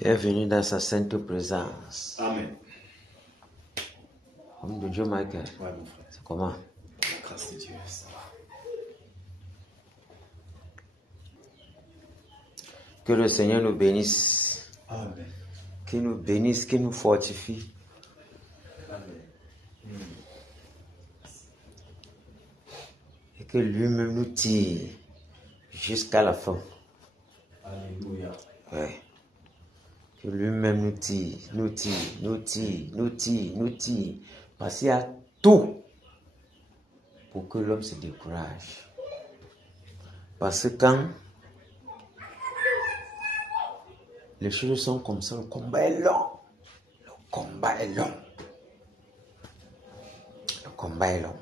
Bienvenue dans sa sainte présence. Amen. Homme de Dieu, Michael. Ouais, mon frère. C'est comment? Grâce de Dieu, ça va. Que le Seigneur nous bénisse. Amen. Qu'il nous bénisse, qu'il nous fortifie. Amen. Et que lui-même nous tire jusqu'à la fin. Alléluia. Ouais. Que lui-même nous tire, nous tire, nous tire, nous tire, nous tire. Parce qu'il y a tout pour que l'homme se décourage. Parce que quand les choses sont comme ça, le combat est long. Le combat est long. Le combat est long.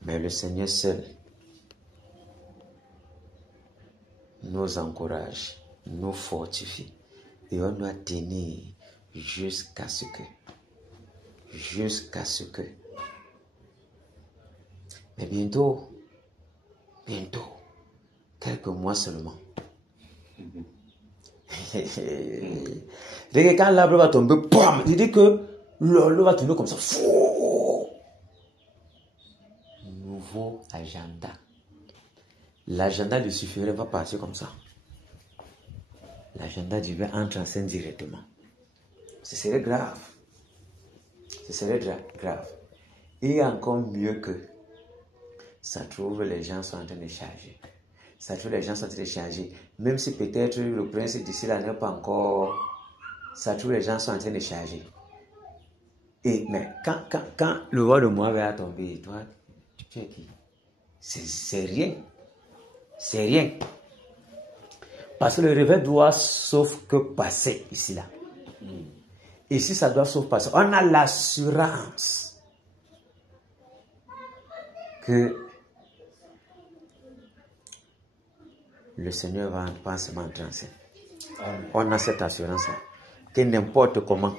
Mais le Seigneur seul nous encourage, nous fortifie. Et on doit tenir jusqu'à ce que. Mais bientôt, quelques mois seulement. Dès que quand l'arbre va tomber, bam, il dit que l'eau va tourner comme ça. Fou. Nouveau agenda. L'agenda du suffirait va partir comme ça. L'agenda du verbe entre en scène directement. Ce serait grave. Ce serait grave. Et encore mieux que ça trouve les gens sont en train de charger. Ça trouve les gens sont en train de charger. Même si peut-être le prince d'ici là n'est pas encore. Ça trouve les gens sont en train de charger. Et mais quand le roi de Moab va tomber, toi, tu es qui? C'est rien. C'est rien. Parce que le réveil doit sauf que passer ici là. Et si ça doit sauf passer, on a l'assurance que le Seigneur va pas se entrer en scène. On a cette assurance là. Que n'importe comment,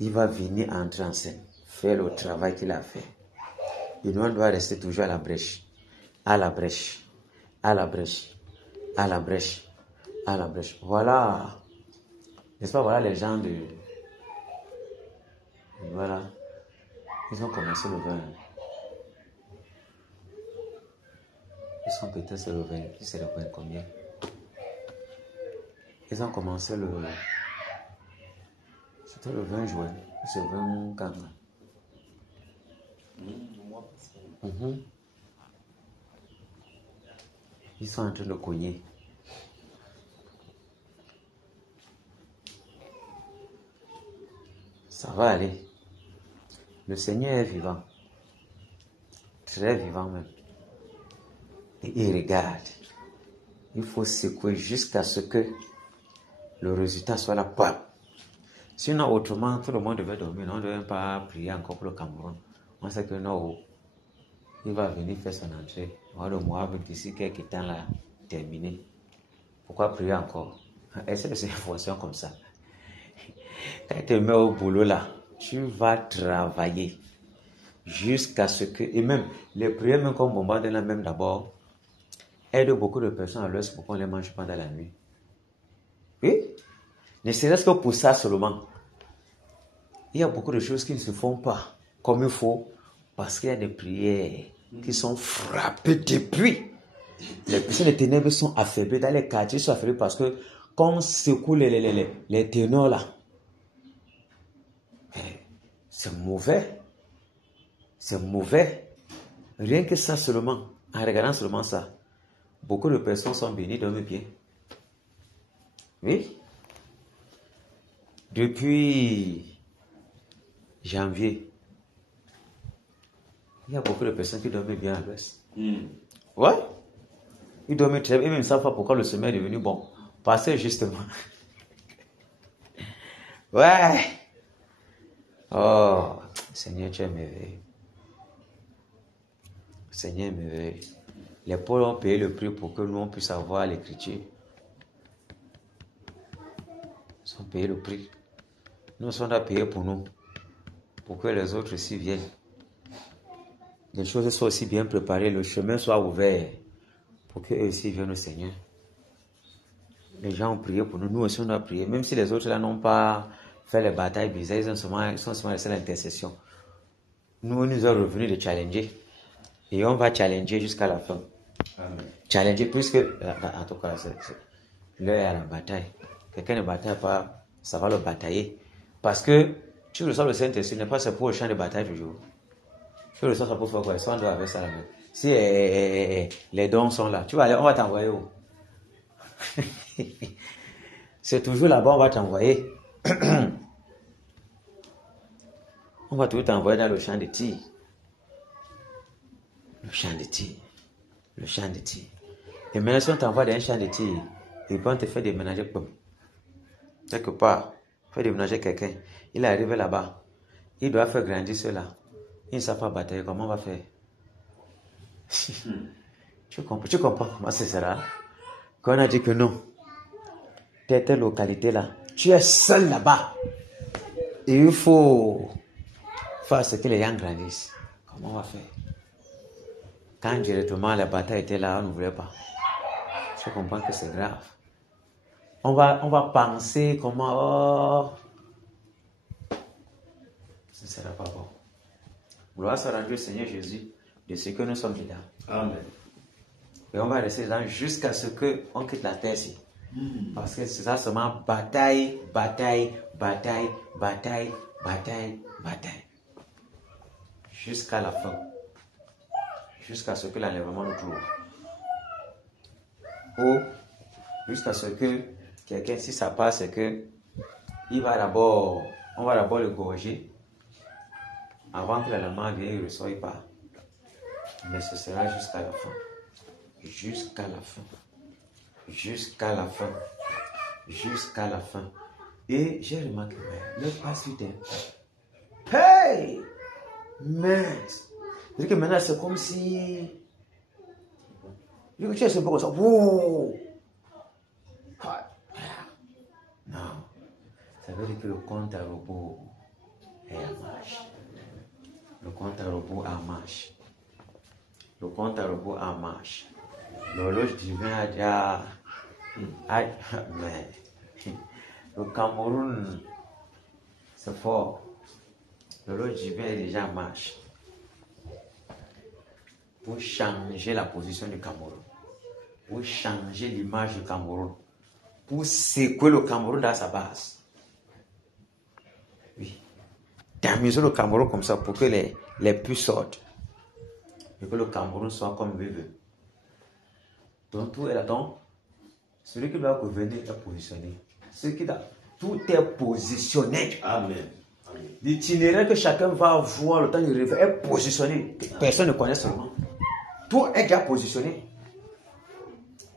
il va venir entrer en scène, faire le travail qu'il a fait. Et nous, on doit rester toujours à la brèche. À la brèche. À la brèche. À la brèche. À la brèche. Voilà. N'est-ce pas, voilà les gens de... Voilà. Ils ont commencé le 20. Ils sont peut-être sur le 20. C'est le 20 combien? Ils ont commencé le... C'était le 20 juin. C'est le 20 quand même. Ils sont en train de cogner. Ça va aller. Le Seigneur est vivant. Très vivant même. Et il regarde. Il faut secouer jusqu'à ce que le résultat soit là. Sinon, autrement, tout le monde devait dormir. On ne devait pas prier encore pour le Cameroun. On sait que non, il va venir faire son entrée. On va le Moab d'ici quelques temps là, terminé. Pourquoi prier encore? Essaie de se fonctionner comme ça. Quand tu te mets au boulot là, tu vas travailler jusqu'à ce que... Et même, les prières même comme bombarde là même d'abord, aident beaucoup de personnes à l'ouest pour qu'on les mange pendant la nuit. Oui? Ne serait-ce que pour ça seulement. Il y a beaucoup de choses qui ne se font pas comme il faut parce qu'il y a des prières qui sont frappées depuis. Les personnes des ténèbres sont affaiblies dans les quartiers, sont affaiblies parce que comme secoue les ténors là, c'est mauvais. C'est mauvais. Rien que ça seulement, en regardant seulement ça, beaucoup de personnes sont bénies, dorment bien. Oui. Depuis janvier, il y a beaucoup de personnes qui dorment bien à l'ouest. Ouais. Ils dorment très bien, même ils ne savent pas pourquoi le sommeil est devenu bon. Parce que justement. Ouais. Oh, Seigneur, tu es merveilleux. Seigneur est merveilleux. Les pauvres ont payé le prix pour que nous on puisse avoir l'écriture. Ils ont payé le prix. Nous sommes à payer pour nous. Pour que les autres aussi viennent. Les choses soient aussi bien préparées, le chemin soit ouvert. Pour qu'eux aussi viennent au Seigneur. les gens ont prié pour nous. Nous aussi, on a prié. Même si les autres là n'ont pas fait les batailles bizarres, ils sont seulement restés à l'intercession. Nous nous sommes revenus de challenger. Et on va challenger jusqu'à la fin. Amen. Challenger, puisque, en tout cas, l'heure est à la bataille. Quelqu'un ne bataille pas, ça va le batailler. Parce que tu reçois le Saint-Esprit, n'est pas c'est pour le champ de bataille toujours. Tu reçois ça pour faire quoi? Ça, on doit avec ça la main. Si les dons sont là, tu vas aller, on va t'envoyer où? C'est toujours là-bas, on va t'envoyer. On va toujours t'envoyer dans le champ de tir. Le champ de tir. Le champ de tir. Et maintenant, si on t'envoie dans un champ de tir, ils vont te faire déménager quelque part. Faire déménager quelqu'un. Il est arrivé là-bas. Il doit faire grandir cela. Il ne sait pas batailler. Comment on va faire? Tu comprends comment ce sera? Quand on a dit que non, telle localité-là, tu es seul là-bas. Et il faut faire ce que les gens grandissent. Comment on va faire? Quand directement la bataille était là, on ne voulait pas. Je comprends que c'est grave. On va penser comment... Oh, ce ne sera pas bon. Gloire soit rendue au Seigneur Jésus de ce que nous sommes dedans. Amen. Et on va rester dedans jusqu'à ce qu'on quitte la terre-ci. Parce que c'est ça seulement bataille, bataille, bataille, bataille, bataille, bataille. Jusqu'à la fin. Jusqu'à ce que l'enlèvement nous trouve. Ou jusqu'à ce que quelqu'un, si ça passe, c'est que on va d'abord le gorger avant que l'enlèvement vienne, il ne reçoive pas. Mais ce sera jusqu'à la fin. Jusqu'à la fin. Jusqu'à la fin. Jusqu'à la fin. Et j'ai remarqué, le passe vite. Hey! Mince! C'est que maintenant, c'est comme si... Tu sais, c'est pas comme ça. Wouh! Non. Ça veut dire que le compte à rebours est en marche. Le compte à rebours en marche. Le compte à rebours en marche. L'horloge divine a déjà... Mais... Le Cameroun, c'est fort. L'horloge divine est déjà en marche. Pour changer la position du Cameroun. Pour changer l'image du Cameroun. Pour secouer le Cameroun dans sa base. Oui. Tamiser le Cameroun comme ça pour que les puces sortent. Et que le Cameroun soit comme il veut. Donc tout est là. Donc, celui qui doit revenir est positionné. Tout est positionné. Amen. L'itinéraire que chacun va voir le temps du réveil est positionné. Personne ne connaît seulement. Tout est déjà positionné.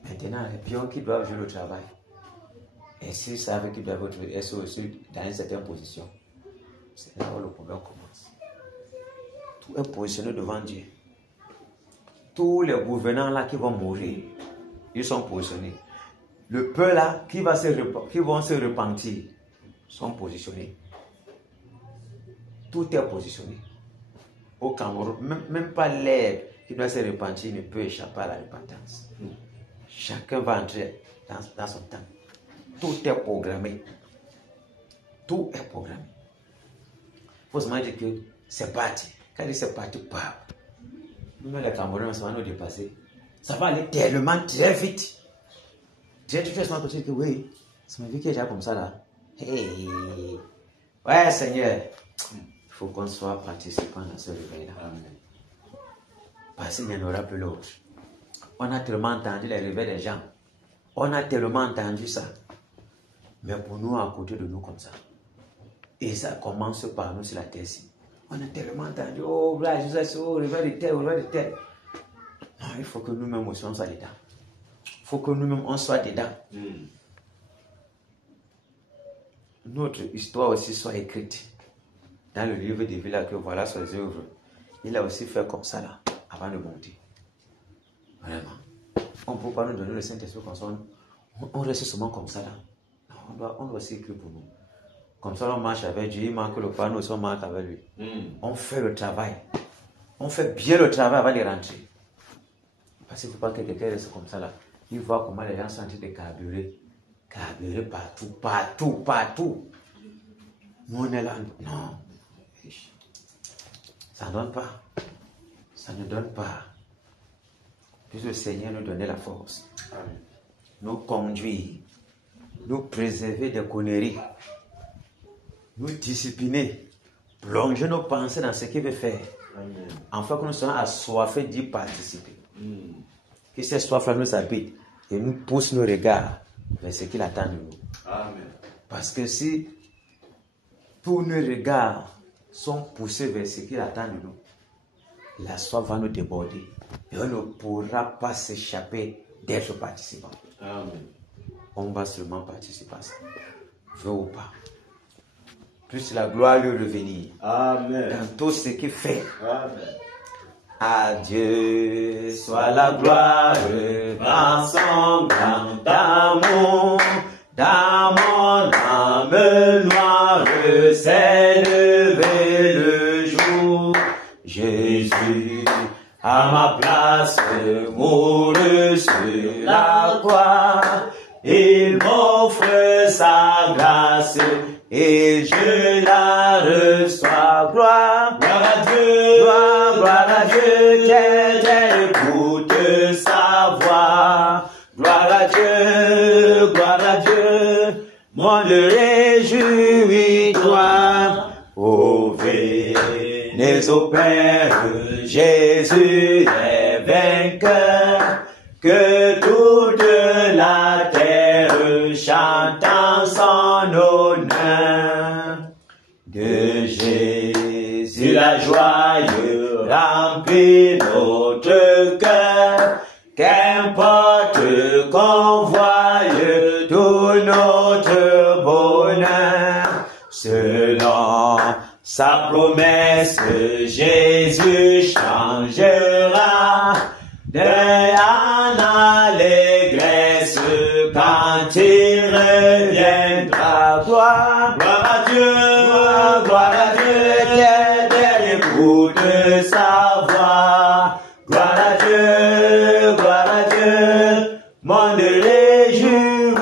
Maintenant, les pions qui doivent jouer le travail. Et s'ils savent qu'ils doivent être aussi dans une certaine position, c'est là où le problème commence. Tout est positionné devant Dieu. Tous les gouvernants là qui vont mourir, ils sont positionnés. Le peuple là qui vont se repentir, sont positionnés. Tout est positionné. Au Cameroun, même pas l'air qui doit se repentir ne peut échapper à la repentance. Chacun va entrer dans son temps. Tout est programmé. Tout est programmé. Il faut se dire que c'est parti. Quand il dit c'est parti, nous les Camerounais, ça va nous dépasser. Ça va aller tellement très vite. J'ai tout fait côté que oui, c'est ma vie qui est déjà comme ça là. Hey. Ouais, Seigneur. Il faut qu'on soit participant dans ce réveil-là. Parce qu'il n'y en aura plus l'autre. On a tellement entendu les réveils des gens. On a tellement entendu ça. Mais pour nous, à côté de nous comme ça. Et ça commence par nous sur la terre-ci. On a tellement entendu, oh, là, Jésus, oh, réveil de terre, réveil de terre. Non, il faut que nous-mêmes aussi, on soit dedans. Il faut que nous-mêmes, on soit dedans. Notre histoire aussi soit écrite dans le livre des villes, que voilà ses œuvres. Il a aussi fait comme ça, là, avant de monter. Vraiment. On ne peut pas nous donner le Saint-Esprit comme ça. On reste seulement comme ça, là. Non, on doit aussi écrire pour nous. Comme ça, on marche avec Dieu. Il manque le pas, nous aussi, on marche avec lui. On fait le travail. On fait bien le travail avant de rentrer. Parce qu'il ne faut pas que quelqu'un reste comme ça, là. Il voit comment les gens sont en train de carburer. Carburé partout, partout, partout. Nous, on est là. Non. Ça ne donne pas. Ça ne donne pas. Puisque le Seigneur nous donnait la force. Amen. Nous conduire. Nous préserver des conneries. Nous discipliner. Plonger nos pensées dans ce qu'il veut faire. Amen. Afin que nous soyons assoiffés d'y participer. Que cette soif-là nous habite et nous pousse nos regards vers ce qu'il attend de nous. Amen. Parce que si tous nos regards sont poussés vers ce qu'il attend de nous, la soif va nous déborder et on ne pourra pas s'échapper d'être participant. Amen. On va seulement participer à ça. Veux ou pas. Plus la gloire lui revenir. Amen. Dans tout ce qu'il fait. Amen. À Dieu soit la gloire par son grand amour. Dans mon âme noire s'est levé le jour. Jésus, à ma place, mourut sur la croix. Il m'offre sa grâce et je la reçois. Gloire, gloire à Dieu, gloire à Dieu, qu'elle écoute sa voix. Gloire à Dieu, monde réjouis-toi. Ô venez au Père, Jésus est vainqueur. Que toute la terre chante en son honneur. De Jésus la joie remplit notre cœur. Qu'importe qu'on voie tout notre bonheur. Selon sa promesse, Jésus changera de en allégresse quand il reviendra. Gloire, gloire à Dieu, qu'elle écoute sa voix. Gloire à Dieu, monde réjouis-toi.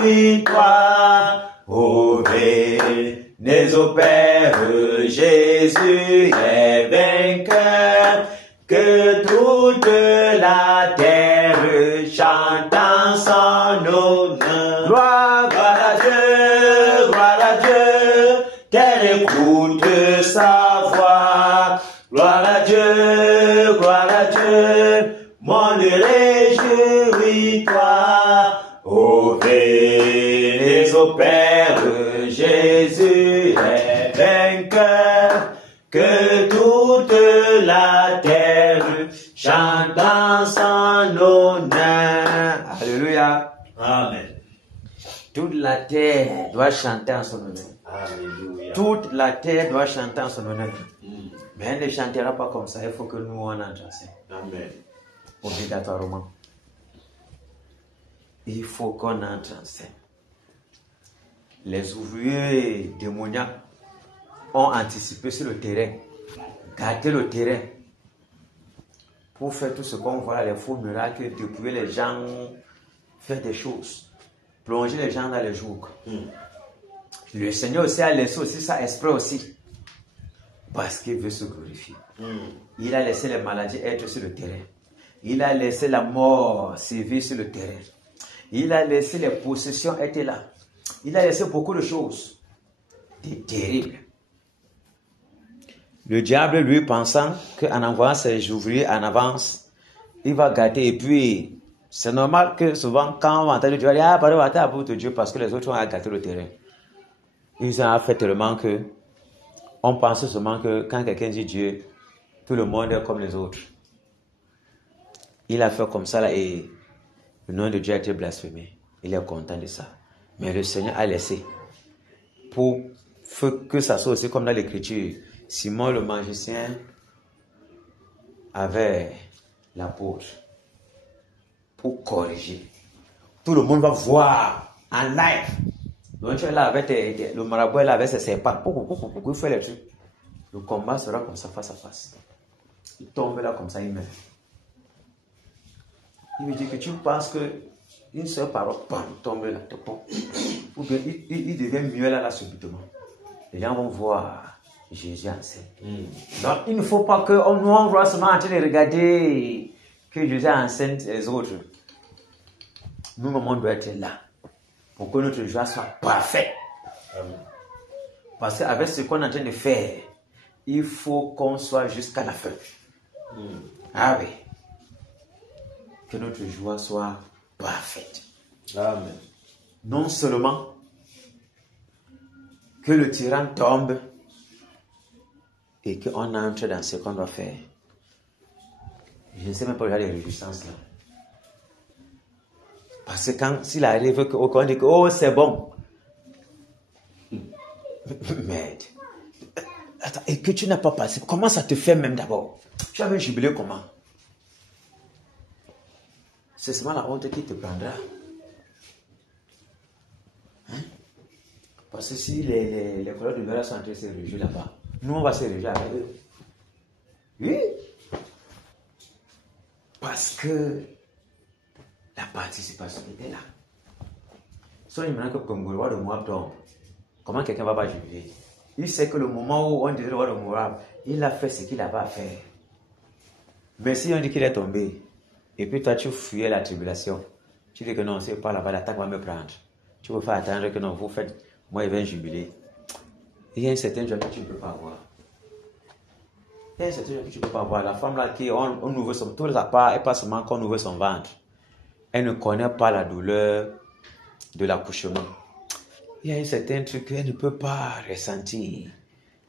Ô venez au Père, Jésus est vainqueur. Que toute la terre chante en son honneur. Gloire à Dieu, qu'elle écoute sa voix. Gloire à Dieu, monde réjouis-toi. Ô venez au Père, Jésus est vainqueur. Que toute la terre chante en son honneur. Alléluia. Amen. Toute la terre doit chanter en son honneur. Alléluia. Toute la terre doit chanter en son honneur. Mais elle ne chantera pas comme ça. Il faut que nous on entre ensemble. Amen. Obligatoirement. Il faut qu'on entre ensemble. Les ouvriers démoniaques ont anticipé sur le terrain, gâté le terrain pour faire tout ce qu'on voit, les faux miracles, dépouiller les gens, faire des choses, plonger les gens dans les jours. Le Seigneur aussi a laissé aussi ça exprès aussi, parce qu'il veut se glorifier. Il a laissé les maladies être sur le terrain. Il a laissé la mort sévir sur le terrain. Il a laissé les possessions être là. Il a laissé beaucoup de choses. C'est terrible. Le diable, lui, pensant qu'en envoyant ses ouvriers en avance, il va gâter. Et puis, c'est normal que souvent, quand on entend Dieu, on va dire, ah, pardon, attends pour Dieu, parce que les autres ont gâté le terrain. Ils ont fait tellement que, on pense seulement que quand quelqu'un dit Dieu, tout le monde est comme les autres. Il a fait comme ça là et le nom de Dieu a été blasphémé. Il est content de ça. Mais le Seigneur a laissé pour que ça soit aussi comme dans l'écriture. Simon le magicien avait l'apôtre pour corriger. Tout le monde va voir en live. Donc tu es là avec le marabout est là avec ses serpents. Pourquoi il fait les trucs? Le combat sera comme ça face à face. Il tombe là comme ça, il meurt. Il me dit que tu penses que une seule parole, bam, tombe là, ou bien il devient mieux là subitement. Les gens vont voir Jésus en scène. Donc il ne faut pas que nous on voit seulement en train de regarder que Jésus enseigne les autres. Nous-mêmes on doit être là pour que notre joie soit parfaite. Amen. Parce qu'avec ce qu'on est en train de faire, il faut qu'on soit jusqu'à la fin. Ah oui. Que notre joie soit parfaite. Amen. Non seulement que le tyran tombe et qu'on entre dans ce qu'on doit faire. Je ne sais même pas les réjouissances là. Parce que quand s'il arrive qu'on dit que oh c'est bon. Mais attends, et que tu n'as pas passé, comment ça te fait même d'abord? Tu avais un jubilé comment? C'est seulement la honte qui te prendra. Hein? Parce que si les collègues de Vera sont en train de se réjouir là-bas, nous on va se réjouir avec eux. Oui. Parce que la participation était là. Soyez maintenant que comme le roi de Moab tombe, comment quelqu'un va pas jubiler? Il sait que le moment où on dit le roi de Moab, il a fait ce qu'il avait à faire. Mais si on dit qu'il est tombé, et puis toi tu fuyais la tribulation, tu dis que non, c'est pas là-bas, l'attaque va me prendre. Tu veux faire attendre que non, vous faites, moi il va jubiler. Il y a un certain jour que tu ne peux pas avoir. Il y a un certain jour que tu ne peux pas avoir. La femme là qui on ouvre son, tout ça part, elle pas seulement qu'on ouvre son ventre. Elle ne connaît pas la douleur de l'accouchement. Il y a un certain truc qu'elle ne peut pas ressentir.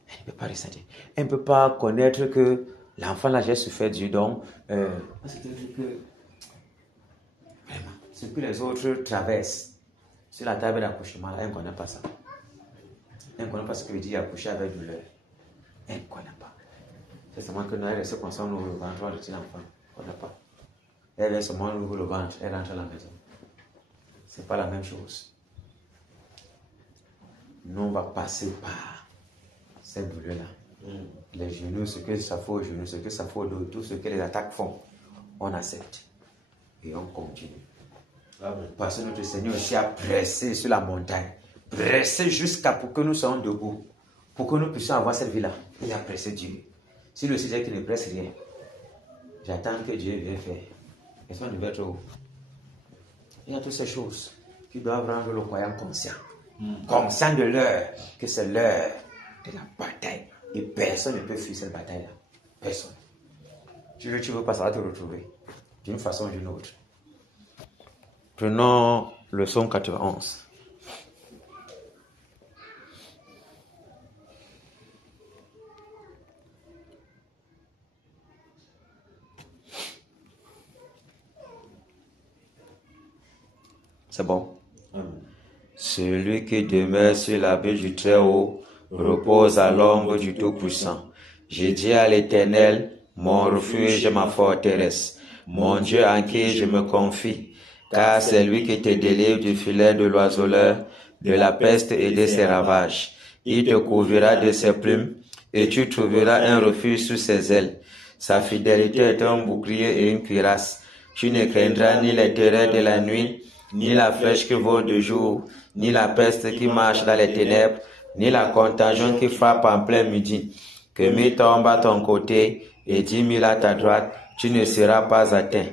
Elle ne peut pas ressentir. Elle ne peut pas connaître que l'enfant là, j'ai souffert du don. C'est un truc que, vraiment, ce que les autres traversent sur la table d'accouchement, là, elle ne connaît pas ça. Elle ne connaît pas ce que veut dire accoucher avec douleur. Elle ne connaît pas. C'est seulement que nous, elle reste consciente, nous ouvre le ventre, de l'enfant. On ne connaît pas. Elle reste seulement ouvre le ventre, elle rentre à la maison. Ce n'est pas la même chose. Nous, on va passer par cette douleur-là. Les genoux, ce que ça fait aux genoux, ce que ça fait au dos, tout ce que les attaques font, on accepte. Et on continue. Amen. Parce que notre Seigneur aussi a pressé sur la montagne. Pressé jusqu'à pour que nous soyons debout. Pour que nous puissions avoir cette vie-là. Il a pressé Dieu. Si le Seigneur qui ne presse rien, j'attends que Dieu vienne faire. Et ça, on devait être où? Il y a toutes ces choses qui doivent rendre le croyant conscient. Conscient de l'heure, que c'est l'heure de la bataille. Et personne ne peut fuir cette bataille-là. Personne. Tu veux pas, ça va te retrouver. D'une façon ou d'une autre. Prenons le psaume 91. C'est bon. Amen. Celui qui demeure sur l'abri du Très-Haut repose à l'ombre du Tout-Puissant. J'ai dit à l'Éternel, mon refuge et ma forteresse, mon Dieu en qui je me confie, car c'est lui qui te délivre du filet de l'oiseleur, de la peste et de ses ravages. Il te couvrira de ses plumes, et tu trouveras un refuge sous ses ailes. Sa fidélité est un bouclier et une cuirasse. Tu ne craindras ni les terreurs de la nuit, ni la flèche qui vole de jour, ni la peste qui marche dans les ténèbres, ni la contagion qui frappe en plein midi. Que 1000 tombent à ton côté et 10 000 à ta droite, tu ne seras pas atteint.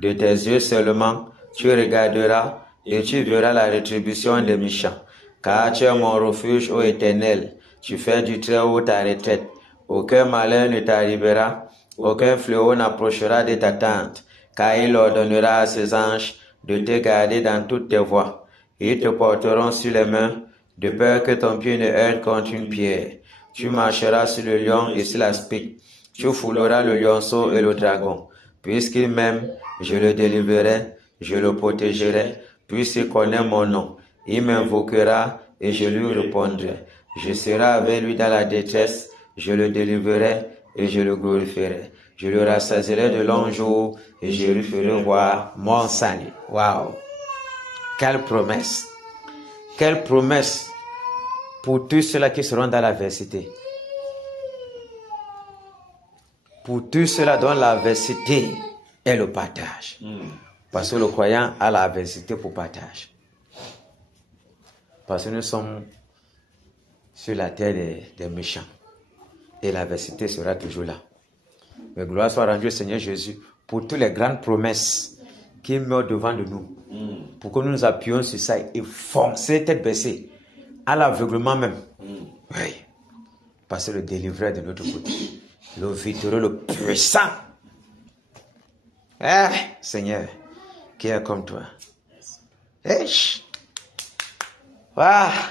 De tes yeux seulement, tu regarderas et tu verras la rétribution des méchants. Car tu es mon refuge, ô Éternel, tu fais du Très-Haut ta retraite. Aucun malheur ne t'arrivera, aucun fléau n'approchera de ta tente, car il ordonnera à ses anges de te garder dans toutes tes voies. Ils te porteront sur les mains, de peur que ton pied ne heurte contre une pierre. Tu marcheras sur le lion et sur la spique. Tu fouleras le lionceau et le dragon. Puisqu'il m'aime, je le délivrerai, je le protégerai, puisqu'il connaît mon nom. Il m'invoquera et je lui répondrai. Je serai avec lui dans la détresse, je le délivrerai et je le glorifierai. Je le rassasierai de longs jours et je lui ferai voir mon salut. Waouh! Quelle promesse! Quelle promesse pour tous ceux-là qui seront dans l'adversité. Pour tous ceux-là dont l'adversité est le partage. Parce que le croyant a l'adversité pour partage. Parce que nous sommes sur la terre des méchants. Et l'adversité sera toujours là. Mais gloire soit rendue au Seigneur Jésus pour toutes les grandes promesses qu'il met devant de nous. Pour que nous nous appuyions sur ça et foncer tête baissée. À l'aveuglement même. Oui. Parce que le délivreur de notre côté. Le victorieux, le puissant. Seigneur, qui est comme toi.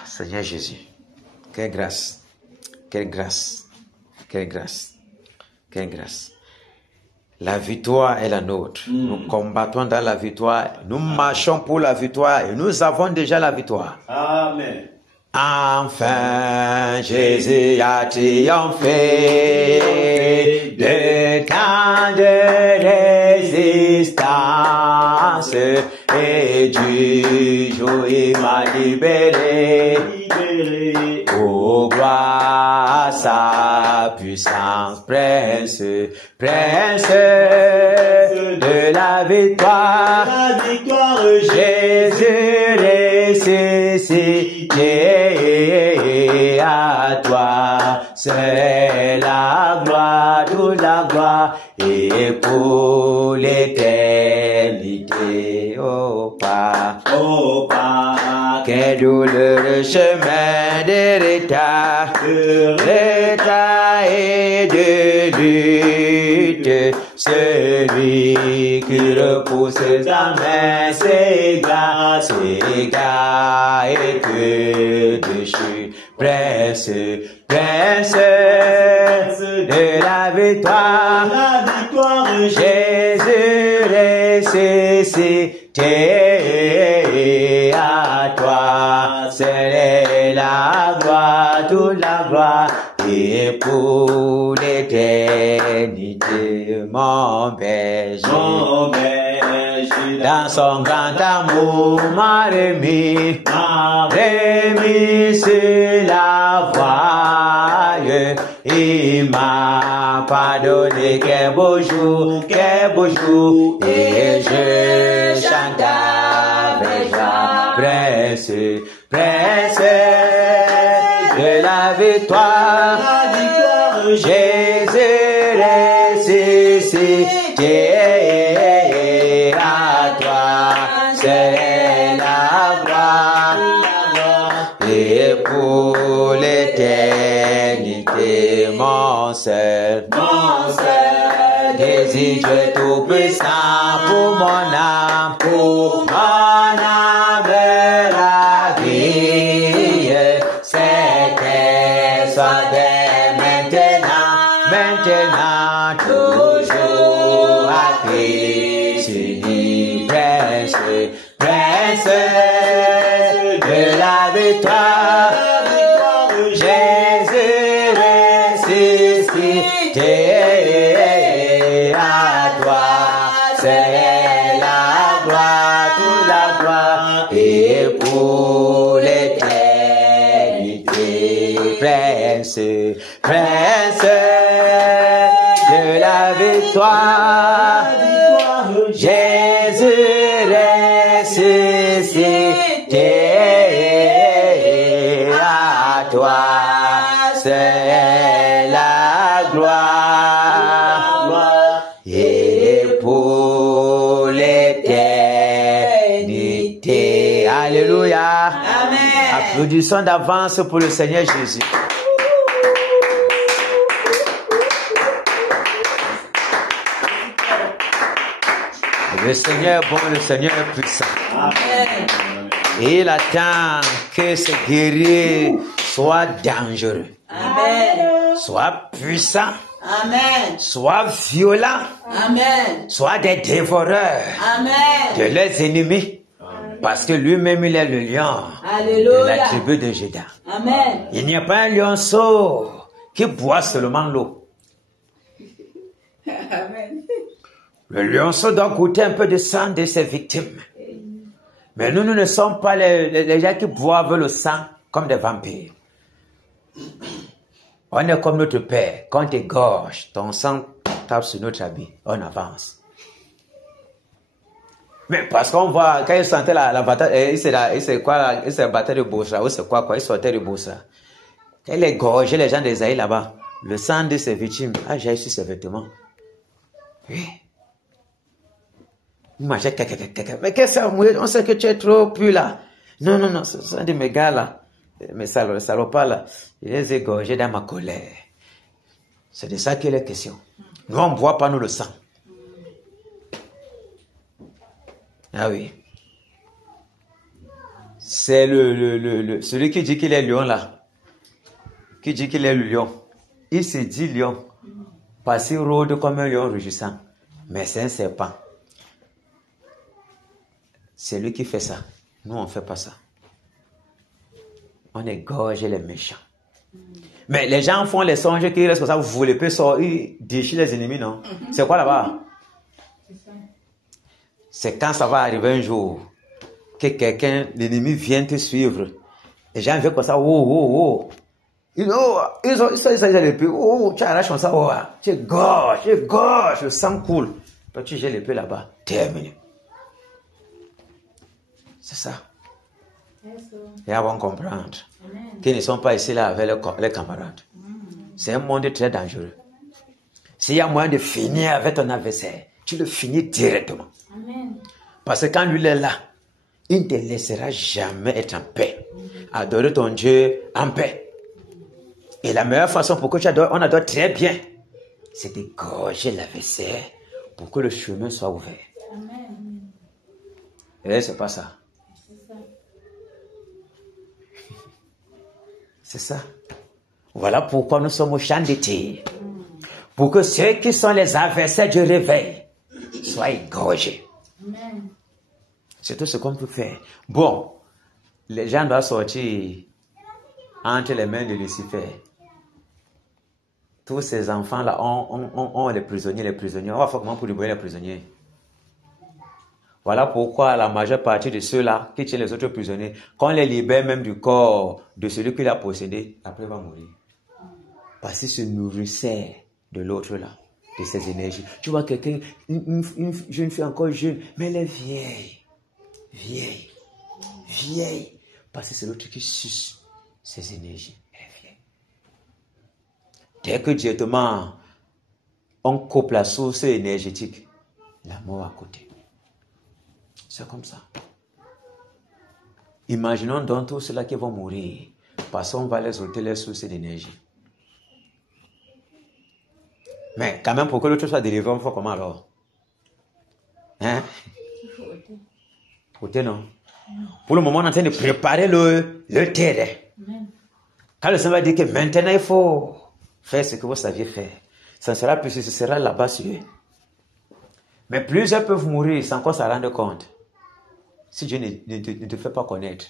Seigneur Jésus. Quelle grâce. Quelle grâce. Quelle grâce. Quelle grâce. La victoire est la nôtre. Nous combattons dans la victoire. Nous marchons pour la victoire et nous avons déjà la victoire. Amen. Enfin, Jésus a triomphé de tant de résistance et du jour il m'a libéré. Oh, gloire à sa puissance, prince de la victoire. La victoire, Jésus ressuscité, à toi c'est la gloire, toute la gloire, et pour l'éternité, oh Père. oh Père, Quel douloureux chemin de retard et de lutte, celui qui repousse ta main, c'est grâce et que dessus, prince de la victoire, Jésus ressuscité, à toi c'est la gloire, toute la gloire, et pour l'éternité, mon berger. Dans son grand amour m'a remis sur la voie. Il m'a pardonné, quel beau jour, et je chante avec joie. Prince de la victoire, Jésus ressuscité, à toi c'est la gloire, et pour l'éternité, mon seul désir, Dieu tout puissant pour mon âme, la vie, c'est qu'elle soit dès maintenant, toujours à Christ uni, prince de la victoire, Jésus ressuscité, à toi c'est la gloire, toute la gloire, et pour l'éternité, prince de la victoire, Jésus ressuscité, à toi c'est la gloire, et pour l'éternité. Alléluia. Amen. Applaudissons d'avance pour le Seigneur Jésus. Le Seigneur est bon, le Seigneur est puissant. Amen. Et il attend que ce guerrier soit dangereux, Amen. soit puissant, Amen. soit violent, Amen. soit des dévoreurs Amen. de leurs ennemis. Parce que lui-même, il est le lion de Alléluia. la tribu de Juda. Amen. Il n'y a pas un lionceau qui boit seulement l'eau. Amen. Le lionceau doit goûter un peu de sang de ses victimes. Mais nous ne sommes pas les gens qui boivent le sang comme des vampires. On est comme notre Père. Quand tu égorges, ton sang tape sur notre habit. On avance. Mais parce qu'on voit, quand il sentait la bataille, c'est quoi, c'est la bataille de Bosra, ou c'est quoi, il sortait de Bosra. Quand il égorgeait les gens d'Esaïe là-bas, le sang de ses victimes a jailli sur ses vêtements. Oui. Il mangeait caca. Mais qu'est-ce que ça, on sait que tu es trop pu là. Non, ce sont des mes gars là, mes salopards là. Je les ai égorgés dans ma colère. C'est de ça qu'il est question. Nous, on ne boit pas nous le sang. Ah oui. C'est celui qui dit qu'il est lion là. Qui dit qu'il est le lion. Il se dit lion. Parce qu'il rôde comme un lion rugissant. Mais c'est un serpent. C'est lui qui fait ça. Nous, on ne fait pas ça. On égorge les méchants. Mais les gens font les songes qui restent comme ça. Vous voulez pas sortir, ils déchirent les ennemis, non? C'est quoi là-bas? C'est quand ça va arriver un jour que quelqu'un, l'ennemi vient te suivre. Les gens viennent comme ça, oh. Ils sont l'épée, tu arraches comme ça, tu gorges, le sang coule. Toi, tu jettes l'épée là-bas, terminé. C'est ça. Et avant comprendre qu'ils ne sont pas ici là avec les camarades. C'est un monde très dangereux. S'il y a moyen de finir avec ton adversaire, tu le finis directement. Amen. Parce que quand lui est là, il ne te laissera jamais être en paix. Adorer ton Dieu en paix. Et la meilleure façon pour que tu adores, on adore très bien, c'est d'égorger l'adversaire pour que le chemin soit ouvert. Amen. Et c'est pas ça. C'est ça. Voilà pourquoi nous sommes au champ de tir. Pour que ceux qui sont les adversaires du réveil soient égorgés. Amen. C'est tout ce qu'on peut faire. Bon, les gens doivent sortir entre les mains de Lucifer. Tous ces enfants-là ont les prisonniers. On va faire comment pour libérer les prisonniers? Voilà pourquoi la majeure partie de ceux-là qui tiennent les autres prisonniers, quand on les libère même du corps de celui qui l'a possédé, après il va mourir. Parce qu'il se nourrissait de l'autre là, de ses énergies. Tu vois quelqu'un, une jeune fille encore jeune, mais elle est vieille. Parce que c'est l'autre qui suce ses énergies. Elle est vieille. Dès que directement on coupe la source énergétique, la mort à côté. C'est comme ça. Imaginons donc tous ceux-là qui vont mourir parce qu'on va les ôter les sources d'énergie. Mais quand même, pour que l'autre soit délivré, on fait comment alors? Hein? Ôter, non? Pour le moment, on est en train de préparer le terrain. Quand le Seigneur va dire que maintenant, il faut faire ce que vous saviez faire, ça ne sera plus, ce sera là-bas sur eux. Mais plusieurs peuvent mourir sans qu'on s'en rende compte. Si Dieu ne te fait pas connaître.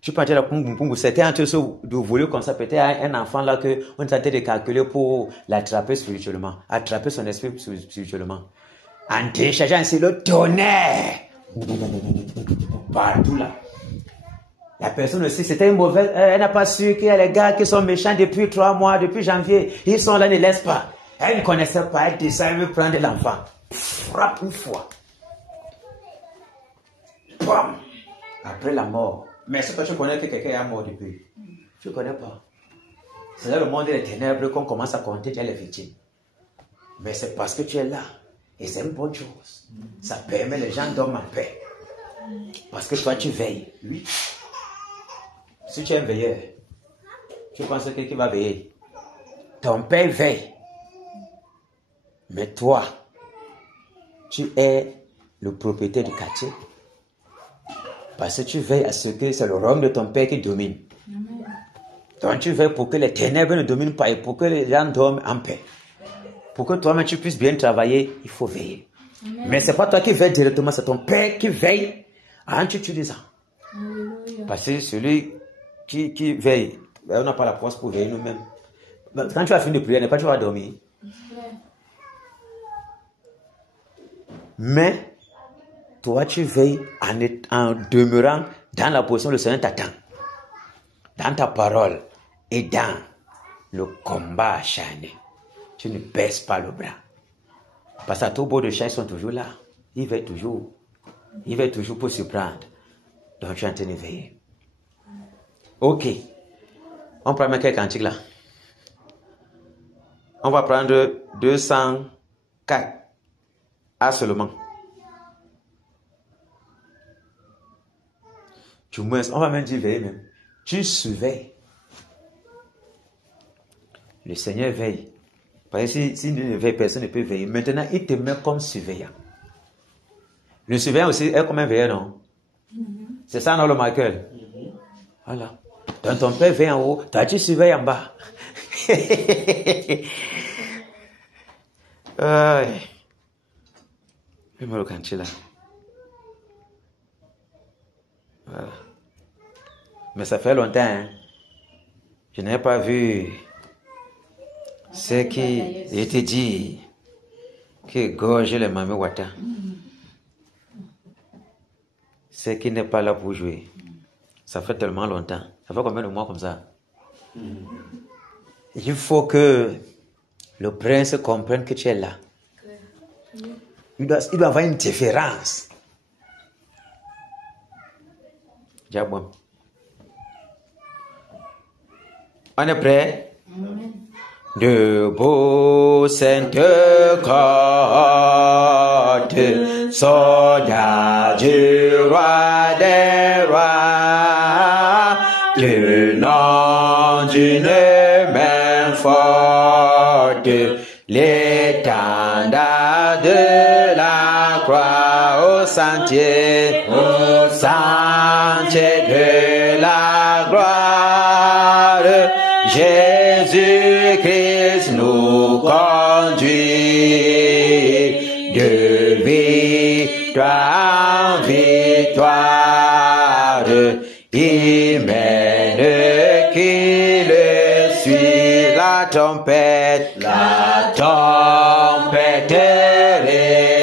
Tu peux entrer la Pungu. C'était en train de voler comme ça. Peut-être un enfant là qu'on est en train de calculer pour l'attraper spirituellement. Attraper son esprit spirituellement. En déchargeant ainsi le tonnerre. Partout là. La personne aussi, c'était une mauvaise. Elle n'a pas su qu'il y a les gars qui sont méchants depuis 3 mois, depuis janvier. Ils sont là, ne laissent pas. Elle ne connaissait pas. Elle dit ça, elle veut prendre l'enfant. Frappe une fois. Bam! Après la mort. Mais si toi tu connais que quelqu'un est mort depuis, tu ne connais pas. C'est dans le monde des ténèbres qu'on commence à compter les victimes. Mais c'est parce que tu es là. Et c'est une bonne chose. Ça permet les gens dorment en paix. Parce que toi tu veilles. Oui. Si tu es un veilleur, tu penses que qui va veiller? Ton père veille. Mais toi, tu es le propriétaire du quartier. Parce que tu veilles à ce que c'est le royaume de ton père qui domine. Amen. Donc tu veilles pour que les ténèbres ne dominent pas et pour que les gens dorment en paix. Pour que toi-même tu puisses bien travailler, il faut veiller. Amen. Mais ce n'est pas toi qui veilles directement, c'est ton père qui veille en t'utilisant. Parce que celui qui veille, on n'a pas la force pour veiller nous-mêmes. Quand tu as fini de prier, n'est pas tu vas dormir. Mais toi, tu veilles en demeurant dans la position où le Seigneur t'attend. Dans ta parole et dans le combat acharné. Tu ne baisses pas le bras. Parce que tout beau de chats, ils sont toujours là. Ils veillent toujours. Il va toujours pour surprendre. Donc tu es en train de veiller. Ok. On prend quel cantique là? On va prendre 204 A seulement. Du moins, on va même dire veiller même. Tu surveilles. Le Seigneur veille. Parce que s'il ne veille, personne ne peut veiller. Maintenant, il te met comme surveillant. Le surveillant aussi est comme un veilleur, non? C'est ça, non, le Michael? Voilà. Donc ton père veille en haut, toi tu surveilles en bas. Mets-moi le cantier là. Voilà. Mais ça fait longtemps, hein. Je n'ai pas vu ce qui était dit que gorge les mamie Wata. C'est qui n'est pas là pour jouer. Ça fait tellement longtemps. Ça fait combien de mois comme ça? Il faut que le prince comprenne que tu es là. Il doit avoir une différence. Bon. On est prêt? Debout, sainte côte, soldat du roi des rois, du nom d'une main forte, l'étendard de la croix au sentier de la gloire. Jésus-Christ nous conduit de victoire en victoire. Il mène qui le suit la tempête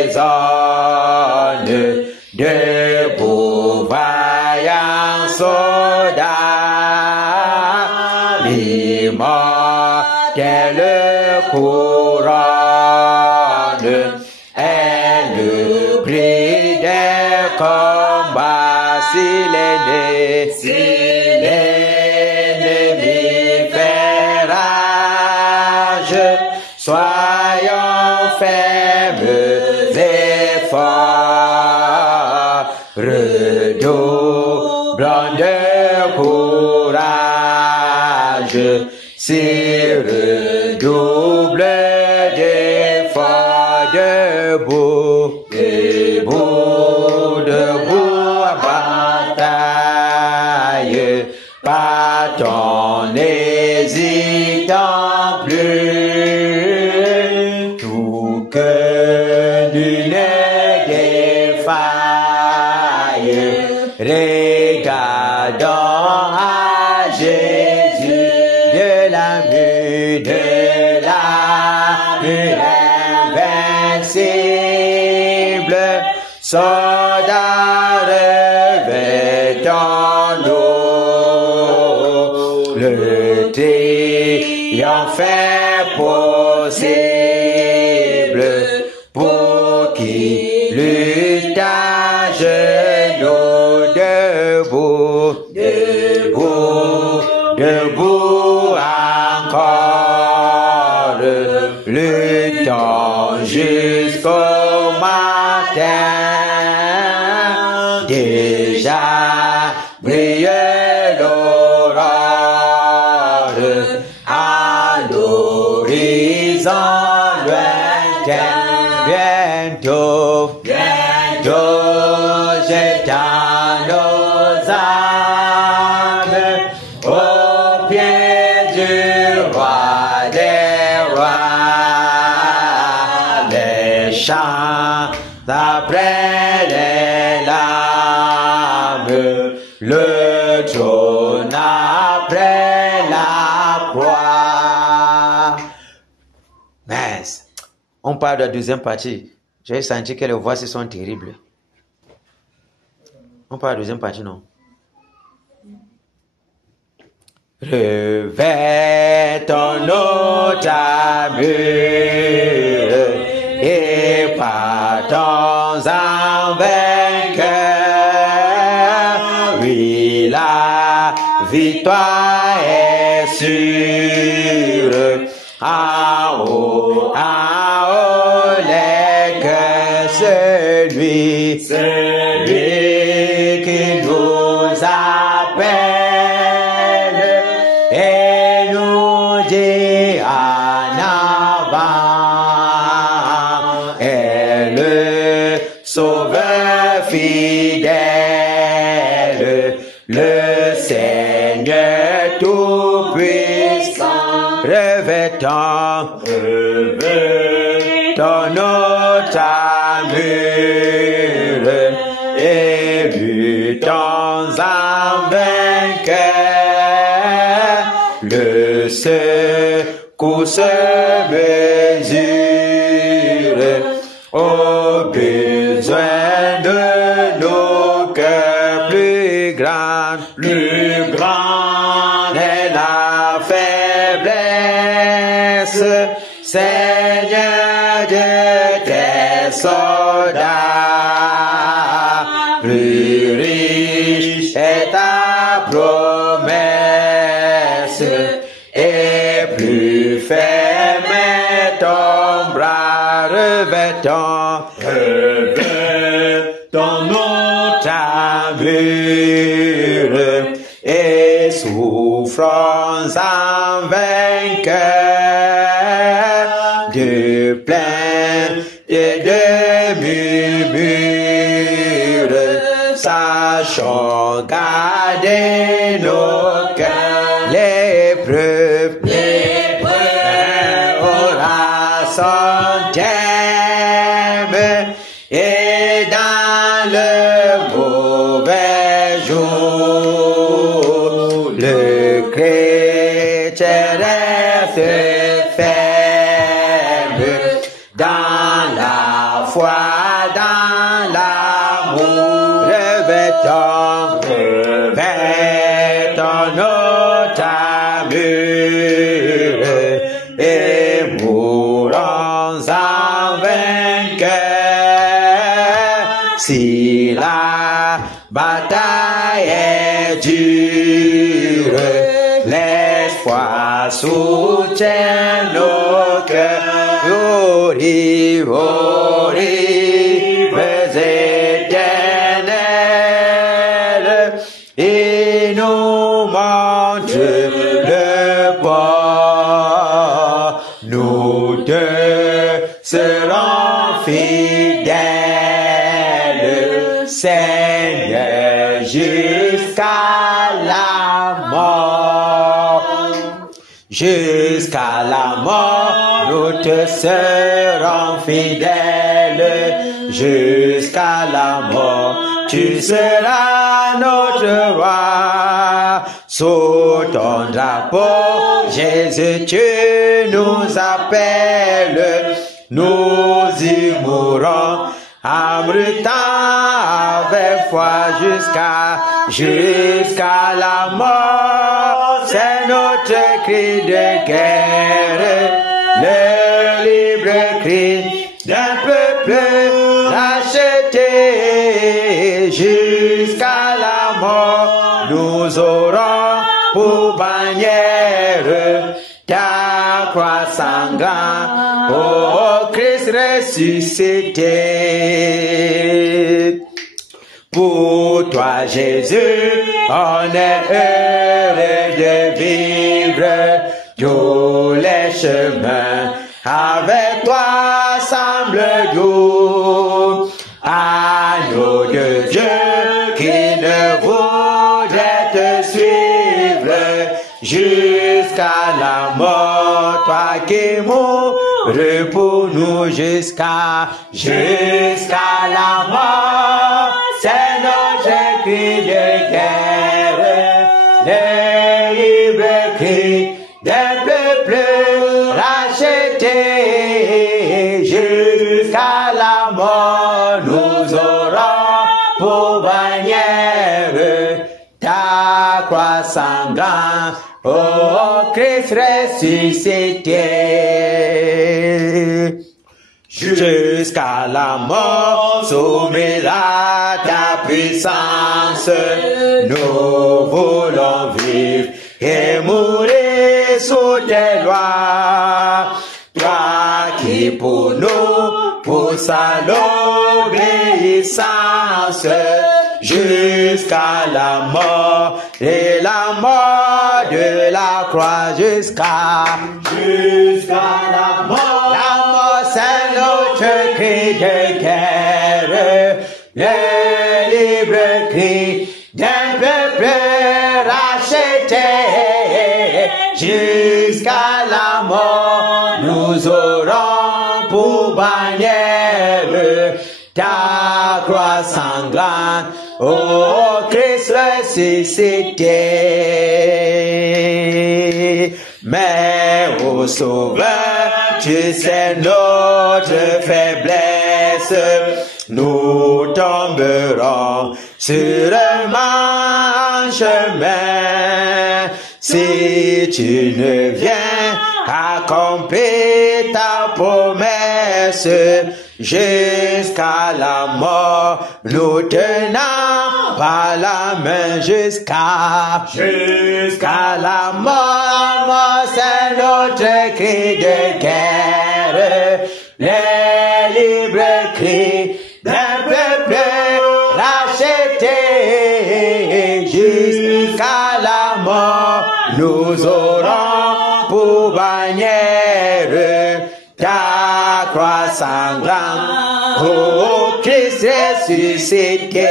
résonne. Debout, vaillant soldat, l'immortel couronne, est le prix des combats. S'il est né, l'ennemi fait rage, soyons fermes et forts, redoublons de courage, si redouble d'efforts, debout à bataille, partons n'hésitant plus, tout que d'une défaille, regardons à Jésus de la mue invincible, soldat revêtons-nous, le triomphe est possible pour qui lutte à genoux, debout encore, luttons jusqu'au matin. Déjà brille l'aurore à l'horizon lointain. Bientôt, j'étends nos âmes au pied du roi des rois. Les chants après les larmes, le trône après la croix. Mais on parle de la deuxième partie. J'ai senti que les voix sont terribles. On parle de la deuxième partie, non? Revêtons notre armure et partons en vainqueur. victoire est sûre. En haut, les cœurs, celui qui nous appelle et nous dit en avant, est le Sauveur fidèle, le Seigneur tout-puissant, revêtant notre armure et luttons en vainqueur, le secours se mesure au besoin de nos cœurs. Plus grande est la faiblesse, Seigneur de tes soldats. Plus riche est ta promesse et plus ferme est ton bras. Revêtons notre armure et souffrons en vainqueur de plein et de murmures, sachons garder nos cœurs. L'épreuve aura son terme et dans le mauvais jour, le chrétien reste ferme dans la foi, dans l'amour. Revêtons notre armure et mourons en vainqueur. Si la bataille est dure, l'espoir soutient nos cœurs. Aux rives éternelles, il nous montre le port. Nous deux serons fidèles, Seigneur, jusqu'à la mort. Jusqu'à la mort, nous te serons fidèles. Jusqu'à la mort, tu seras notre roi. Sous ton drapeau, Jésus, tu nous appelles. Nous y mourrons, abritant avec foi jusqu'à la mort. C'est notre cri de guerre, le libre cri d'un peuple racheté. Jusqu'à la mort, nous aurons pour bannière ta croix sanglante, ô Christ ressuscité. Pour toi, Jésus, on est heureux de vivre tous les chemins. Avec toi semble doux. Agneau de Dieu qui ne voudrait te suivre jusqu'à la mort, toi qui mourras pour nous jusqu'à la mort. C'est notre cri de guerre, le libre cri d'un peuple racheté. Jusqu'à la mort, nous aurons pour bannière ta croix sanglante, ô Christ ressuscité. jusqu'à la mort, soumis à ta puissance. Nous voulons vivre et mourir sous tes lois. Toi qui pour nous pousse à l'obéissance jusqu'à la mort et la mort de la croix jusqu'à la mort. La mort c'est notre cri de guerre, le libre cri d'un peuple racheté jusqu'à la mort. Nous aurons pour bannière ta croix sanglante, ô Christ ressuscité. Mais ô Sauveur, tu sais notre faiblesse, nous tomberons sur un chemin. Si tu ne viens accomplir ta promesse jusqu'à la mort, nous tenons par la main jusqu'à la mort. La mort c'est notre cri de guerre, les libres cris d'un peuple racheté jusqu'à la mort. Nous aurons pour bannière ta croix sanglante, ô Christ ressuscité.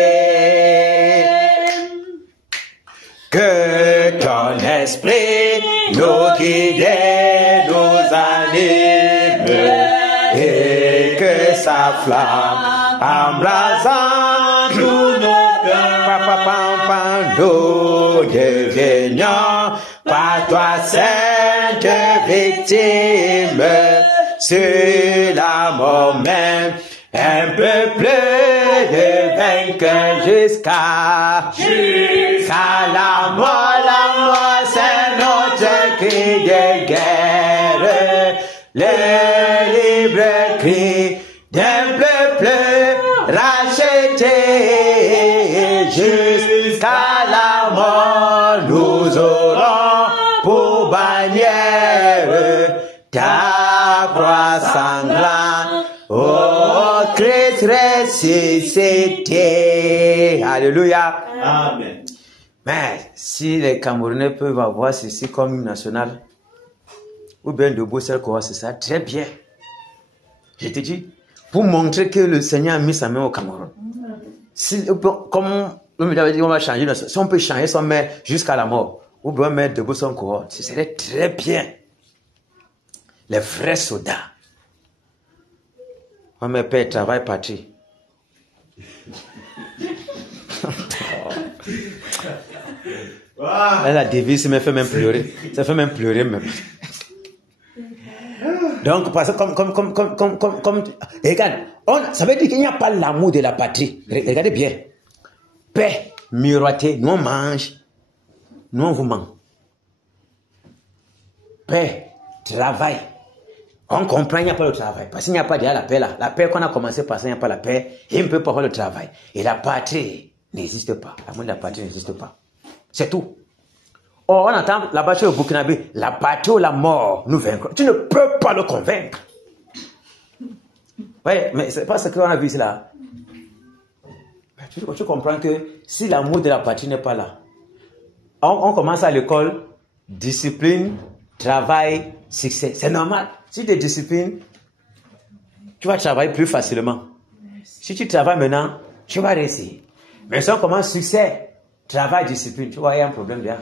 Que ton esprit nous guide, nous anime, et que sa flamme embrasant tous nos cœurs, nous devions par toi sainte victime, sur la mort même, un peuple de vainqueurs jusqu'à la mort. La mort c'est notre cri de guerre, le libre cri d'un peuple racheté jusqu'à la mort. Nous aurons pour bannière ta croix sanglante, ô Christ ressuscité. Alléluia. Amen. Mais si les Camerounais peuvent avoir ceci comme hymne national, ou bien de Bruxelles, c'est ça, très bien. Je te dis, pour montrer que le Seigneur a mis sa main au Cameroun. Si, comme on va changer, si on peut changer son main jusqu'à la mort, ou bien mettre debout son corps, ce serait très bien. Les vrais soldats. Oh, mes pères travaillent patrie. La devise me fait même pleurer. Ça fait même pleurer même. Donc, parce que comme regarde, ça veut dire qu'il n'y a pas l'amour de la patrie. Regardez bien. Paix, miroiter, nous on mange, nous on vous ment. Paix, travail. On comprend, il n'y a pas le travail. Parce qu'il n'y a pas déjà la paix là. La paix qu'on a commencé par ça, il n'y a pas la paix. Il ne peut pas avoir le travail. Et la patrie n'existe pas. L'amour de la patrie n'existe pas. C'est tout. Or, on entend là-bas chez le Burkinabé, la patrie ou la mort nous vaincront. Tu ne peux pas le convaincre. Oui, mais c'est pas ce qu'on a vu ici là. Tu comprends que si l'amour de la patrie n'est pas là, on commence à l'école, discipline, travail, succès. C'est normal. Si tu es discipline, tu vas travailler plus facilement. Si tu travailles maintenant, tu vas réussir. Mais si on commence succès, travail, discipline, tu vois, il y a un problème là.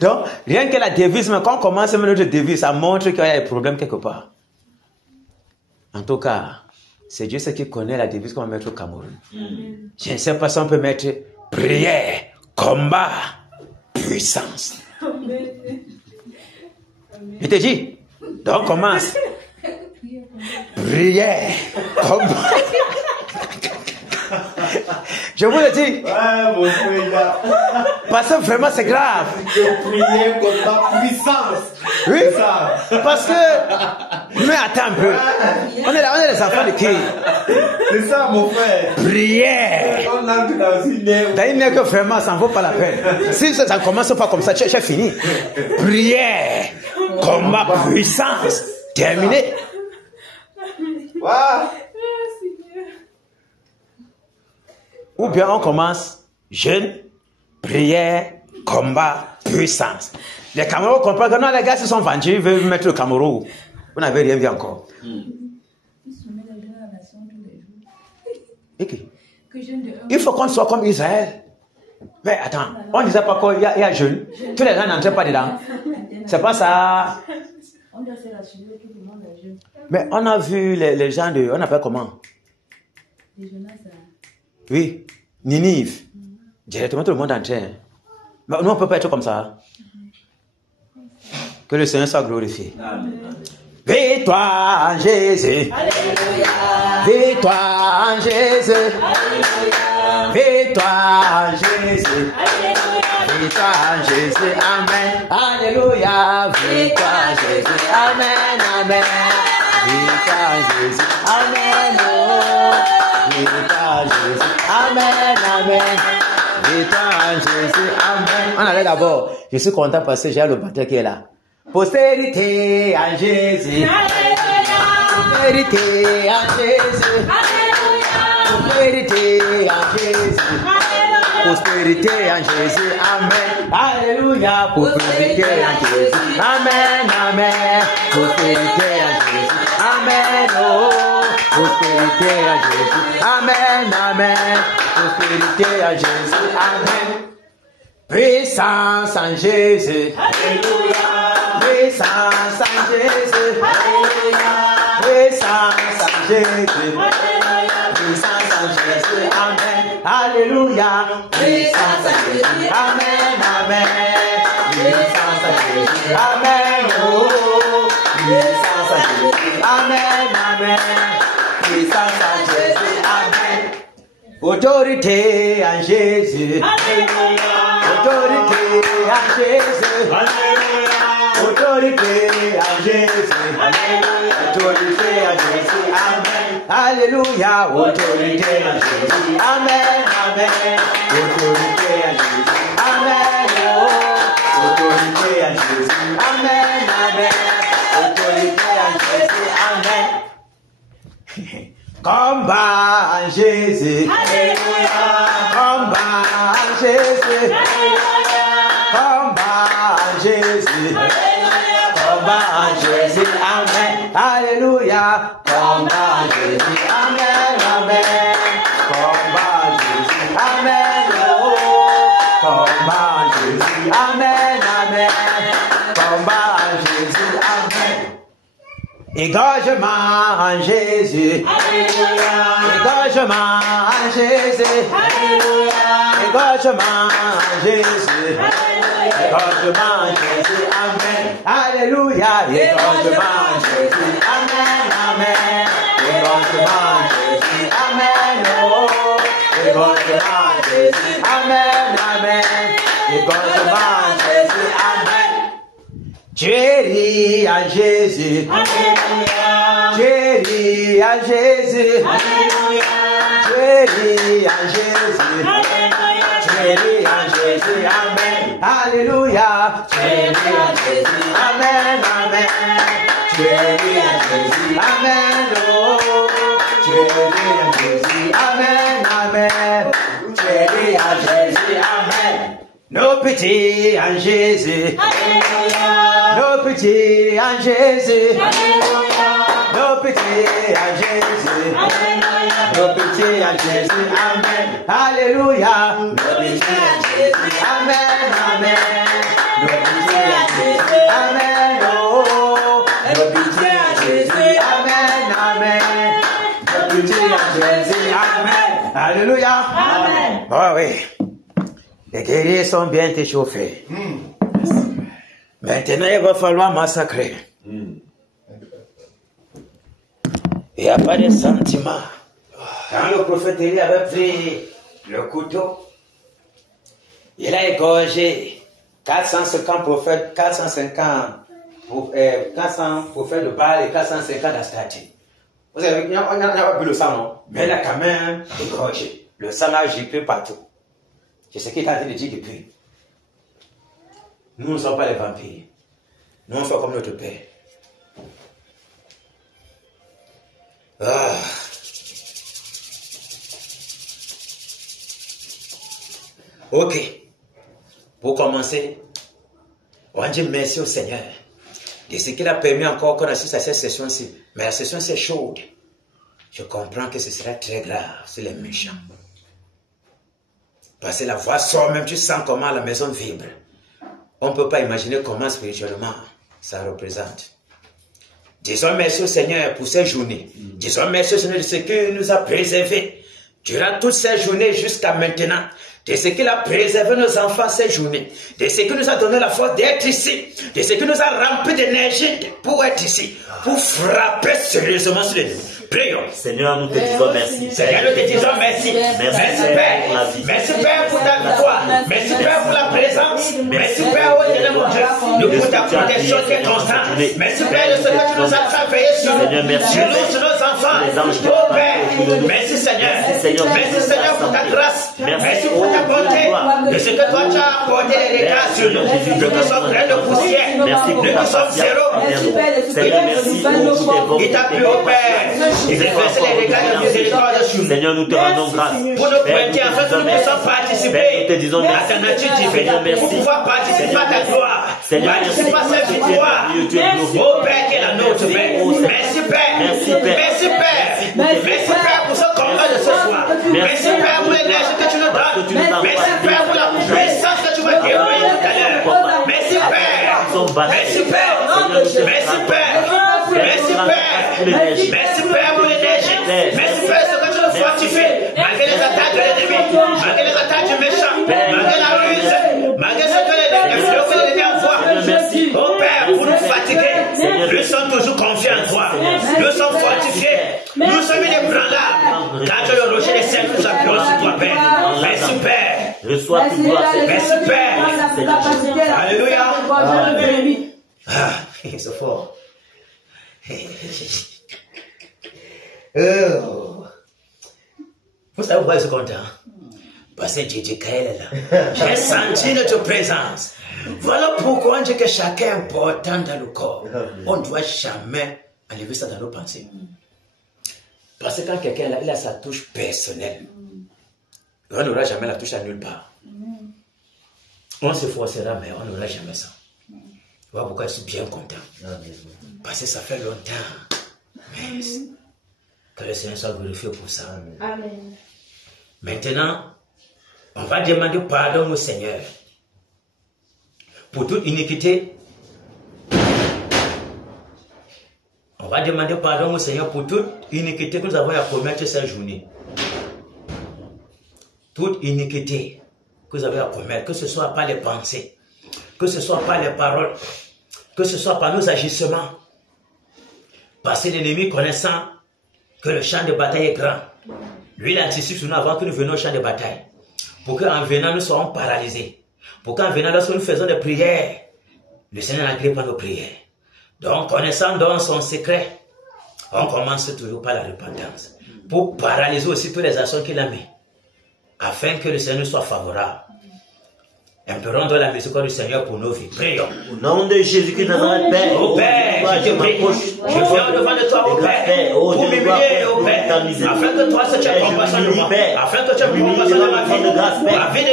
Donc, rien que la devise, mais quand on commence même notre devise, ça montre qu'il y a un problème quelque part. En tout cas, c'est Dieu qui connaît la devise qu'on va mettre au Cameroun. Je ne sais pas si on peut mettre prière, combat, puissance. Je te dis, donc commence. Prière, combat. Je vous le dis. Ouais, mon frère. Parce que vraiment c'est grave. Prière, combat, puissance. Oui, C'est ça. parce que... Mais attends un peu. On est là, on est les enfants de qui? C'est ça, mon frère. Prière. On entre dans une ère. Dans une ère que vraiment, ça ne vaut pas la peine. Si ça ne commence pas comme ça, tu as fini. Prière, combat, puissance. Terminé. Waouh. Ou bien on commence jeûne, prière, combat, puissance. Les Camerounais comprennent que non, les gars se sont vendus, ils veulent mettre le Cameroun. Vous n'avez rien vu encore. Okay. Il faut qu'on soit comme Israël. Mais attends, on ne disait pas qu'il y a jeûne. Tous les gens n'entrent pas dedans. C'est pas ça. Mais on a vu les gens de... On appelle comment? Oui, Ninive. Directement tout le monde entrait. Mais nous on ne peut pas être comme ça. Que le Seigneur soit glorifié. Victoire en Jésus. Victoire en Jésus. Victoire en Jésus. Victoire en Jésus. Amen. Alléluia. Victoire en Jésus. Amen. Amen. Victoire en Jésus. Amen. Victoire en Jésus. Amen. Amen. Victoire en Jésus. Amen. On allait d'abord. Je suis content parce que j'ai le batteur qui est là. Postérité en Jésus. Postérité en Jésus. Postérité en Jésus. Prospérité en Jésus. Amen. Alléluia. Prospérité en Jésus. Amen. Amen. Prospérité en Jésus. Amen. Oh. Prospérité en Jésus. Amen. Amen. Prospérité en Jésus. Amen. Puissance en Jésus. Alléluia. Puissance en Jésus. Alléluia. Puissance en Jésus. Alléluia. Puissance en Jésus. Amen. Alléluia. Puissance en Jésus. Amen. Amen. Puissance en Jésus. Amen. Oh. Puissance en Jésus. Amen. Amen. Puissance en Jésus. Amen. Autorité en Jésus. Alléluia. Autorité en Jésus. Alléluia. Autorité en Jésus. Alléluia. Autorité en Jésus. Amen. Alléluia. Autorité en Jésus. Amen. Amen. Autorité en Jésus. Amen. Oh. Autorité en Jésus. Amen. Amen. Autorité en Jésus. Amen. Combat en Jésus. Alléluia. Combat en Jésus. Alléluia. Combat en Jésus. Alléluia. Combat en Jésus. Amen. Alléluia. Combat en Jésus. Amen. Amen. Combat en Jésus. Amen. Oh. Combat en Jésus. Amen. Amen. Combat en Jésus. Amen. Égorgement en Jésus. Alléluia. Égorgement en Jésus. Alléluia. Égorgement en Jésus. Alléluia. Égorgement en Jésus. Amen. Alléluia. Égorgement en Jésus. Amen. Amen. Égorgement en Jésus. Amen. Oh. Égorgement en Jésus. Amen. Amen. Égorgement en Jésus. Amen. Jésus à Jésus. Alléluia. Jésus à Jésus. Alléluia. Jésus à Jésus. Alléluia. Jésus à Jésus. Amen. Alléluia. Jésus à Jésus. Amen. Amen. Jésus à Jésus. Amen. Oh. Jésus à Jésus. Amen. Amen. Jésus à Jésus. Amen. Nos petits en Jésus. Alléluia. Nos petits en Jésus. Alléluia. Nos petits en Jésus. Alléluia. Nos petits en Jésus. Amen. Alléluia. Nos petits en Jésus. Amen. Amen. Nos petits en Jésus. Amen. Oh. Nos petits en Jésus. Amen. Amen. Nos petits en Jésus. Amen. Alléluia. Amen. Oh oui. Les guerriers sont bien échauffés. Maintenant, il va falloir massacrer. Il n'y a pas de sentiment. Quand le prophète Élie avait pris le couteau, il a égorgé 450 prophètes, 450 pour faire le bal et 450 à starting. Vous savez, il n'y a pas bu le sang, non? Mais là, quand même, le sang a giclé partout. C'est ce qu'il est en train de dire depuis. Nous ne sommes pas les vampires. Nous, on fait comme notre Père. Ah. Ok. Pour commencer, on dit merci au Seigneur de ce qu'il a permis encore qu'on assiste à cette session-ci. Mais la session c'est chaude. Je comprends que ce sera très grave sur les méchants. Parce que la voix sort, même tu sens comment la maison vibre. On ne peut pas imaginer comment spirituellement ça représente. Disons merci au Seigneur pour ces journées. Disons merci au Seigneur de ce qu'il nous a préservés durant toutes ces journées jusqu'à maintenant. De ce qu'il a préservé nos enfants ces journées. De ce qu'il nous a donné la force d'être ici. De ce qu'il nous a rempli d'énergie pour être ici. Pour frapper sérieusement sur les deux. Prions. Seigneur, nous te disons merci. Seigneur, nous te disons merci. Merci Père. Merci Père pour ta victoire. Merci Père pour la présence. Merci Père, oh Dieu mon Dieu, pour ta protection qui est constante. Merci Père de ce que tu nous as travaillé sur nous, sur nos enfants. Oh Père, merci Seigneur. Merci Seigneur pour ta grâce. Merci pour ta bonté. De ce que toi tu as apporté les dégâts sur nous. De que nous sommes pleins de poussière. De que nous sommes zéro. Seigneur, merci pour tout tes bons. Il t'a plu au Père. Il a fait les dégâts de miséricorde sur nous. Seigneur, nous te rendons grâce. Pour nous pointer afin que nous puissions participer à ta nature divine. Pour pouvoir participer à ta gloire. Participer à cette victoire. Oh Père qui est la nôtre, Père. Merci Père. Merci Père. Merci Père pour ce combat de ce soir. Merci Père pour l'énergie que tu nous donnes. Merci Père pour la puissance que tu vas déployer tout à l'heure. Merci Père. Merci Père. Merci Père. Merci Père. Merci Père pour l'énergie. Merci Père ce que tu nous fortifies. Malgré les attaques de l'ennemi, malgré les attaques du méchant, malgré la ruse, malgré ce que l'ennemi envoie. Oh Père, pour nous fatiguer, nous sommes toujours confiants en toi. Nous sommes fortifiés. Nous sommes inébranlables. Car tu es le rocher des siècles, nous appuyons sur toi, Père. Merci Père. Reçois toute gloire. Merci Père. Alléluia. Ah, c'est fort. Oh. Vous savez pourquoi je suis content? Parce que Dieu est là. J'ai senti notre présence. Voilà pourquoi on dit que chacun est important dans le corps. On ne doit jamais enlever ça dans nos pensées. Parce que quand quelqu'un il a sa touche personnelle, on n'aura jamais la touche à nulle part. On se forcera, mais on n'aura jamais ça. Voilà pourquoi je suis bien content. Parce que ça fait longtemps. Mais que le Seigneur soit glorifié pour ça. Amen. Maintenant, on va demander pardon au Seigneur pour toute iniquité. On va demander pardon au Seigneur pour toute iniquité que nous avons à commettre cette journée. Toute iniquité que vous avez à commettre, que ce soit par les pensées, que ce soit par les paroles, que ce soit par nos agissements. Parce que l'ennemi, connaissant que le champ de bataille est grand, lui, il anticipe sur nous avant que nous venions au champ de bataille. Pour qu'en venant, nous soyons paralysés. Pour qu'en venant, lorsque nous faisons des prières, le Seigneur n'acclame pas nos prières. Donc, connaissant donc son secret, on commence toujours par la repentance. Pour paralyser aussi toutes les actions qu'il a mis. Afin que le Seigneur soit favorable. Implorons donc la miséricorde du Seigneur pour nos vies. Prions. Au nom de Jésus-Christ de Nazareth, Père. Ô Père, je te prie. Je viens devant de toi, ô Père, pour m'humilier, ô Père, afin que toi, tu aies compassion de moi. Afin que tu aies compassion de ma vie. Ma vie de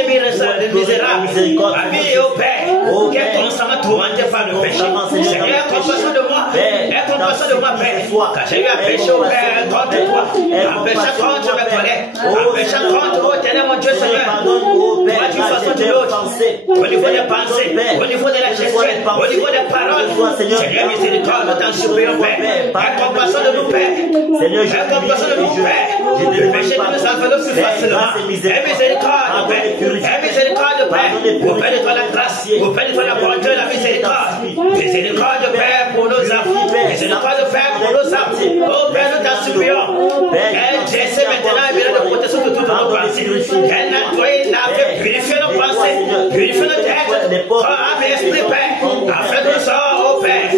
misérable. Ma vie, ô Père, qui est constamment tourmentée par le péché. Seigneur, aie compassion de moi. Aie compassion de moi, Père. Car j'ai eu à pécher, ô Père, contre toi. En péchant contre mes collègues. En péchant contre, ô Éternel, mon Dieu, Seigneur. Toi, tu façon de l'autre. Au niveau des pensées, au niveau de la gestion, au niveau des paroles, Seigneur miséricorde, nous t'en supplions, Père. Aie compassion de nous, Père. Aie compassion de nous, Père. Le péché nous enveloppe si facilement. Aie miséricorde, Père. Aie miséricorde, Père. Auprès de toi la grâce, auprès de toi la bonté, la miséricorde. Miséricorde, Père, pour nos enfants. Miséricorde, Père, pour nos enfants. Oh, Père, nous t'en supplions. Aie dressé maintenant un miracle de protection de toutes nos pensées. Aie nettoyé, lavé, purifié nos pensées. Purifie notre tête, âme et esprit, Père, afin que nous soyons, Père.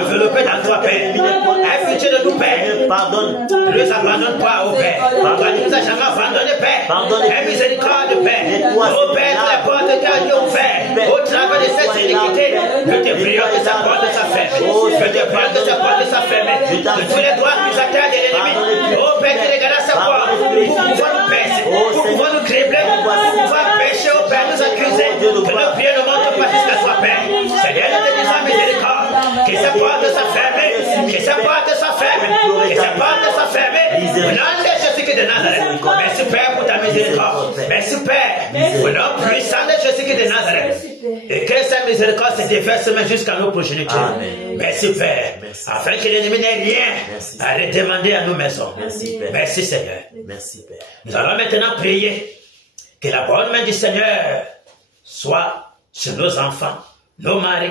Enveloppé dans toi, Père. Aie pitié de nous, Père. Pardonne. Ne nous abandonne pas, oh Père. Pardonne, ne nous a jamais abandonné, Père. Aie miséricorde, Père. Oh Père, que la porte de ta Dieu ouverte. Au travers de cette iniquité, je te prie que sa porte soit fermée. Je te prie que sa porte soit fermée. De tous les droits qui nous atteignent de l'ennemi. Oh Père, tu regardes sa porte pour pouvoir nous percer, pour pouvoir nous cribler, pour pouvoir pécher, oh Père, nous accuser. Que nos prières ne montrent pas jusqu'à toi, Père. Seigneur, nous te disons miséricorde. Que sa porte soit fermée. Que sa porte soit fermée. Que sa porte soit fermée. Au nom de Jésus-Christ de Nazareth. Merci Père pour ta miséricorde. Merci Père. Au nom puissant de Jésus-Christ de Nazareth. Et que sa miséricorde se déverse même jusqu'à nos progénitures. Merci Père. Afin que l'ennemi n'ait rien à le demander à nos maisons. Merci Seigneur. Merci Père. Nous allons maintenant prier que la bonne main du Seigneur soit sur nos enfants, nos maris,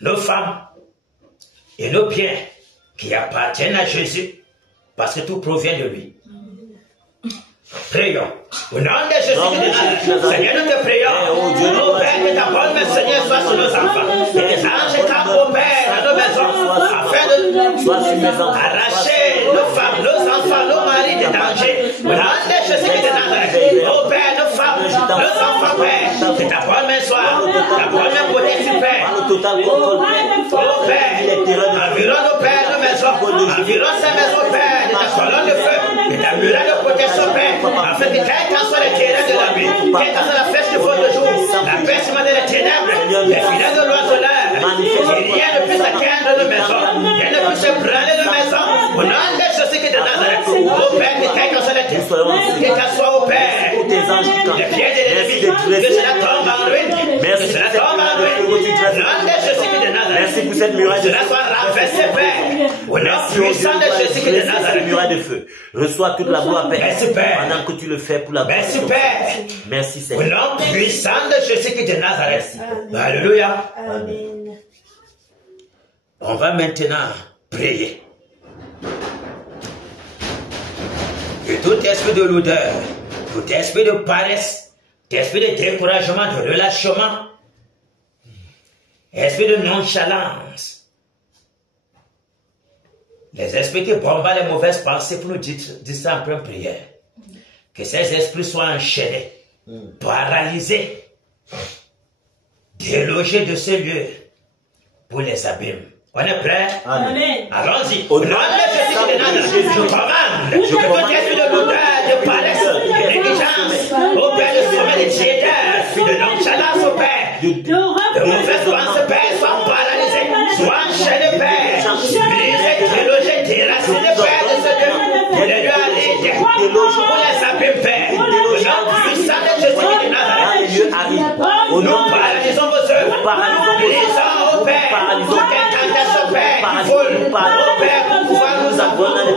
nos femmes et nos biens qui appartiennent à Jésus parce que tout provient de lui. Prions. Au nom de Jésus de Nazareth, Seigneur, nous te prions. Nos Pères, que ta bonne main, Seigneur, soit sur nos enfants. Et les anges campent au Père dans nos maisons, afin de arracher nos femmes, nos enfants, nos maris des dangers. Au nom de Jésus de Nazareth, nos Pères, nos femmes, nos enfants, Père, que ta bonne main soit, ta bonne main protège, Père. Oh Père, environ nos Pères, nos maisons, environ ces maisons, Père, de ta colonne de feu, de ta muraille de protection, Père. Afin que quel qu'en soit le terrain de la vie, quelle qu'en soit la flèche de votre jour, la peste des ténèbres, les filets de l'oiseleur, rien ne puisse atteindre nos maisons, rien ne puisse branler nos maisons, au nom de Jésus de Nazareth, au Père, que quel qu'en soit le terrain, que qu'en soit au Père, les pieds de l'ennemi, que cela tombe en ruine, que cela tombe en ruine, au nom de Jésus de Nazareth, merci pour cette muraille que cela soit renversé, Père, au nom puissant de Jésus de Nazareth, muraille de feu. Reçois toute la gloire, Père. Merci, Père. Pendant que tu le fais pour la gloire. Merci, Père. Merci, Au Seigneur. nom puissant de Jésus-Christ de Nazareth. Alléluia. Amen. On va maintenant prier. Que tout esprit de l'odeur, tout esprit de paresse, tout esprit de découragement, de relâchement, esprit de nonchalance, les esprits qui bombardent les mauvaises pensées pour nous distraire en pleine prière, que ces esprits soient enchaînés, paralysés, délogés de ce lieu pour les abîmes. On est prêts? Amen. Allons-y. Au nom de Jésus de Nazareth, je commande que tout esprit de l'odeur, de paresse, de négligence, au Père, de sommeil, de tiédeur, de nonchalance, au Père, de mauvaises pensées, Père, soient paralysés, soient enchaînés, Père, brisés, délogés, déracinés, Père, de ce lieu, de lieu aride, pour les abîmes, Père, au nom puissant de Jésus de Nazareth. Au nom Nous paralysons vos œuvres, brisons, au Père, toute incantation, Père, qui vole, au Père, pour pouvoir nous enchaîner,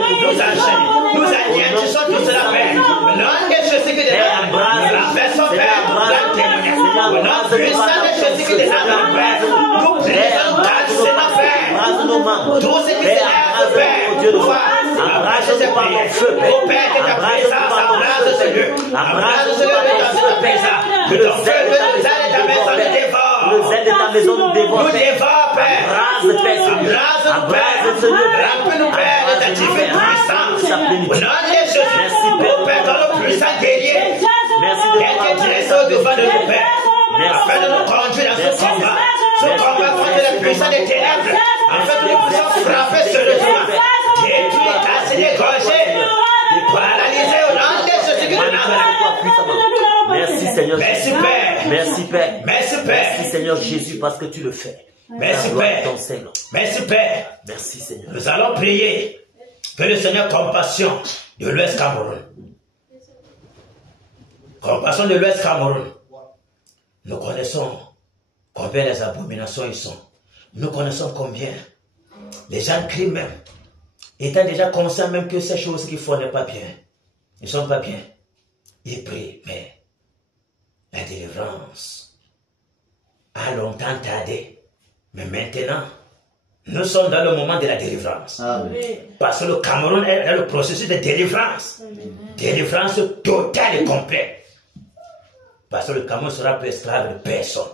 nous anéantissons tout cela, Père, au nom de Jésus de Nazareth, nous renversons, Père, pour la témoigner, au nom puissant de Jésus de Nazareth, Père, nous brisons, cassons, Père, tout ce qui s'élève, Père, pour pouvoir embraser ce pays, au Père, que ta présence embrase ce lieu, embrase ce lieu de ta présence, que ton feu de ta maison nous dévore, le zèle de ta maison nous dévore. nous dévore, Père, Embrase, Père, embrase-nous, Père, remplis-nous, Père, de ta divine puissance, au nom de Jésus, au Père, dans le puissant guerrier, Merci de et tes directions devant de nous, Père, afin de nous conduire dans ce combat contre les puissants des ténèbres, afin que nous puissions frapper sérieusement, détruire, casser, dégorger, paralyser au nom de Jésus de Nazareth. Merci Seigneur. Merci Père. Merci Père. Merci Père. Merci Seigneur Jésus parce que tu le fais. Merci Père. Merci Père. Merci Seigneur. Nous allons prier que le Seigneur compassion de l'Ouest Cameroun. Compassion de l'Ouest Cameroun. Nous connaissons combien les abominations ils sont. Nous connaissons combien les gens crient même, étant déjà conscients même que ces choses qu'ils font n'est pas bien. Ils ne sont pas bien. Ils prient, mais la délivrance a longtemps tardé. Mais maintenant, nous sommes dans le moment de la délivrance. Amen. Parce que le Cameroun est dans le processus de délivrance. Amen. Délivrance totale et complète. Parce que le Cameroun ne sera plus esclave de personne.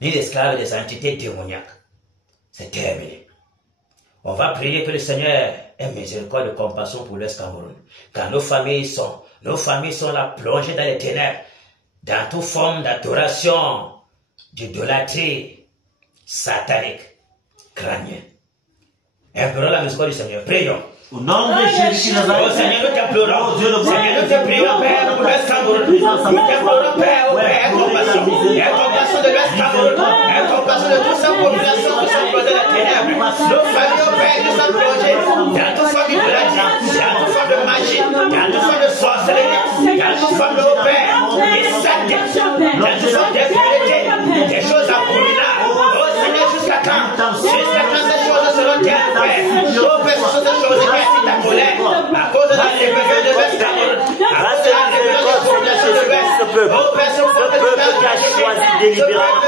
Ni l'esclave des entités démoniaques. c'est terminé. On va prier que le Seigneur ait miséricorde et compassion pour l'Est Cameroun. Car nos familles sont là plongées dans les ténèbres, dans toute forme d'adoration, d'idolâtrie satanique, crânienne. Implorons la miséricorde du Seigneur. Prions. Au nom de Jésus qui nous a Oh Seigneur, nous t'implorons. Seigneur, nous te prions, Père, pour l'Est Cameroun. Nous t'implorons, Père, aie compassion. Aie compassion de l'Est Cameroun. Aie compassion de toute sa population qui sont plongées dans les ténèbres. Nos familles, oh Père, qui sont plongées dans toute forme de maladie, dans toute forme de magie, dans toute forme de sorcellerie, dans toute forme de, oh Père, des sadiques, dans toute forme d'impureté, des choses abominables. Oh Seigneur, jusqu'à quand ces choses seront terres, Père? Oh Père, ce sont des choses qui excitent ta colère à cause de la rébellion de l'Est Cameroun, à cause de la rébellion de la population de l'Ouest. Oh Père, ce peuple qui a choisi délibérément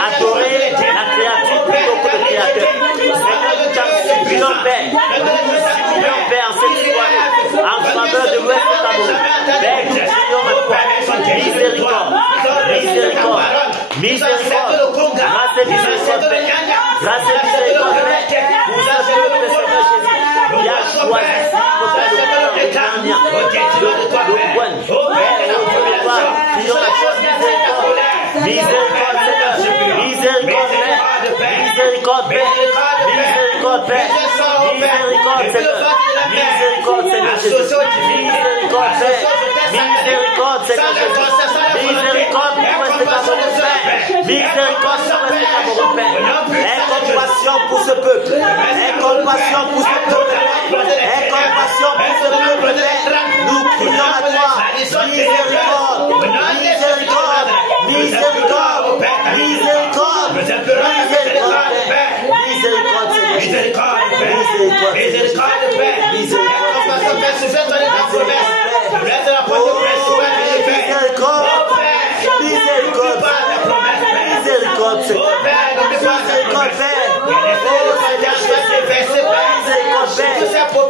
adorer la créature plutôt que le Créateur. Seigneur, nous t'appuyons, Père. Nous Père, en cette soirée, en faveur de l'Ouest Cameroun. Père, nous prions à toi. Miséricorde, miséricorde, miséricorde. Grâce et miséricorde, Père. Grâce et miséricorde, Père. Pour ce peuple, Seigneur Jésus, il a choisi miséricorde, miséricorde, miséricorde, Père, miséricorde, Seigneur, miséricorde, Seigneur Jésus, miséricorde, Père, miséricorde, Seigneur Jésus, miséricorde, miséricorde, aie compassion pour ce peuple, aie compassion pour ce peuple, aie compassion pour ce peuple, nous crions à toi, miséricorde, miséricorde, miséricorde, miséricorde, miséricorde, miséricorde, miséricorde, miséricorde, miséricorde, Père, miséricorde, miséricorde, miséricorde,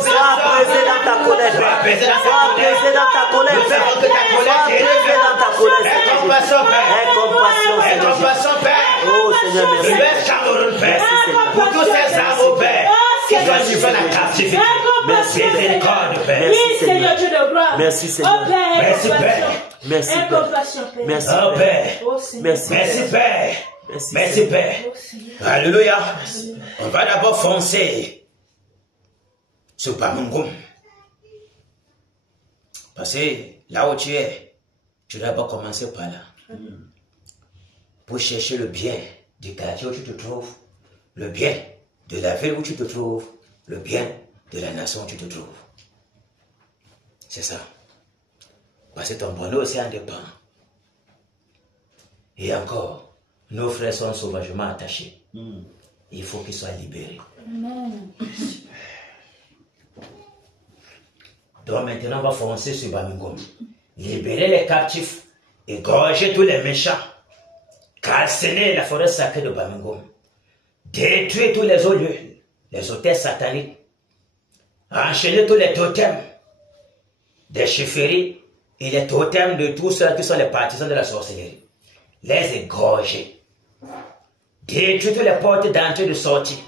sois apaisé dans ta colère, sois apaisé dans ta colère, sois apaisé dans ta colère, aie compassion, Seigneur. Oh Seigneur, merci. Merci Seigneur. Pour tous ces âmes, au Père, qui doivent vivre la captivité. Merci miséricorde, Père. Merci Seigneur. Merci Seigneur. Merci Père. Merci Père. Merci Père. Merci Père. Merci Père. Alléluia. On va d'abord foncer sur Bamingum. Parce que là où tu es, tu dois d'abord commencer par là. Pour chercher le bien du quartier où tu te trouves, le bien de la ville où tu te trouves, le bien de la nation où tu te trouves. C'est ça. Parce que ton bonheur aussi en dépend. Et encore, nos frères sont sauvagement attachés. Il faut qu'ils soient libérés. Amen. Donc maintenant, on va foncer sur Bamingum. Libérer les captifs, égorger tous les méchants, calciner la forêt sacrée de Bamingum, détruire tous les lieux, les hôtels sataniques, enchaîner tous les totems des chefferies et les totems de tous ceux qui sont les partisans de la sorcellerie. Les égorger, détruire toutes les portes d'entrée et de sortie,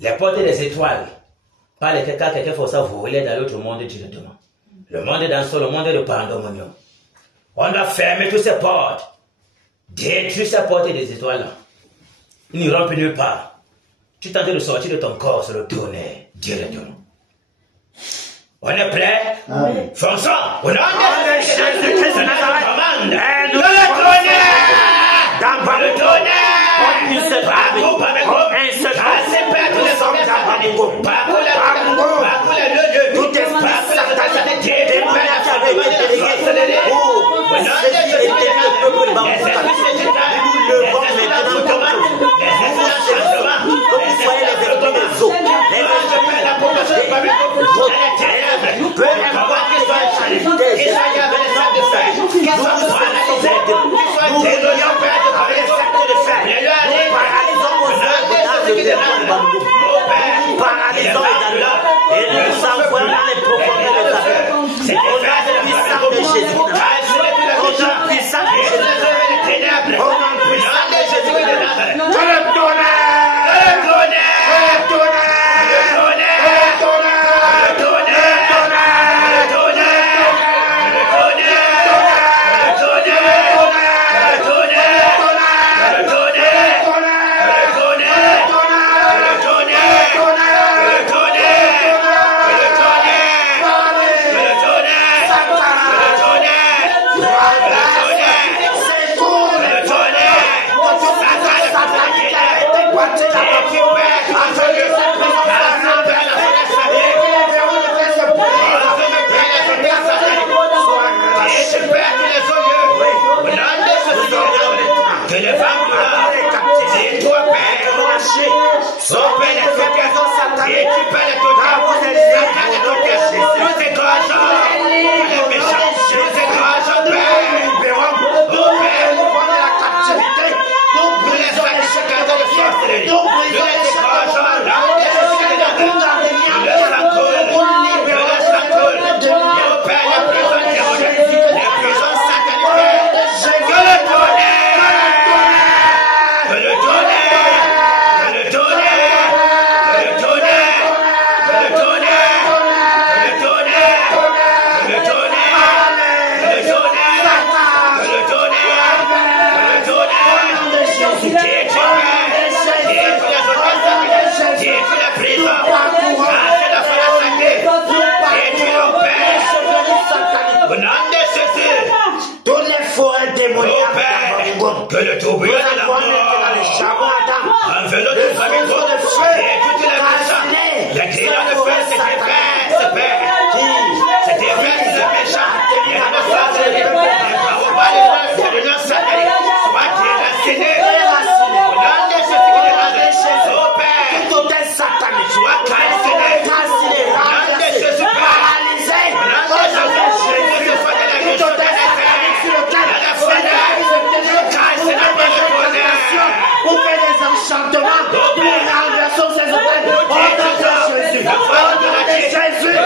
les portes des étoiles, par lesquelles quelqu'un faut ça voler dans l'autre monde directement. Le monde dansant, le monde de pandemonium. On doit fermer toutes ces portes, détruire ces portes des étoiles là. Ils n'iront plus nulle part. Tu tentes de sortir de ton corps, se retourner directement. On est prêt? Fonçons! Au nom de Jésus-Christ de Nazareth, commande! Le tonnerre! Partout, Bamingum! Cassez Père tous les hommes sataniques! Partout les lieux! Tout espace satanique! Détruire la famille de la sorcellerie! Au nom de Jésus-Christ! Nous levons maintenant comme vous soyez les esprits des eaux, les esprits de la population de Bamingum, peu importe qu'ils soient chahutés, qu'ils soient de fer, qu'ils soient paralysés, qu'ils soient déloyaux, Père de Bamingum, nous paralysons vos œuvres dans le démon de Bamingum, nous paralysons également et nous envoyons dans les profondeurs de ta terre. Au nom puissant de Jésus, au nom puissant de Jésus, au nom puissant de Jésus, que le tonnerre le tourbillon de la mort, un vélo de famille, et toute la méchants, les grillons de feu, c'était fait, c'était fait, c'est méchant, et la face de les paroles de l'union satanique, soit déracinés, au nom de Jésus de Nazareth, au Père, tout hôtel satanique, soit calciné, au nom de Jésus, paralysé, au nom de Jésus, tout hôtel satanique sur lequel pour faire des enchantements, pour renverser ces hôtels, au nom de Jésus, au nom de Jésus, le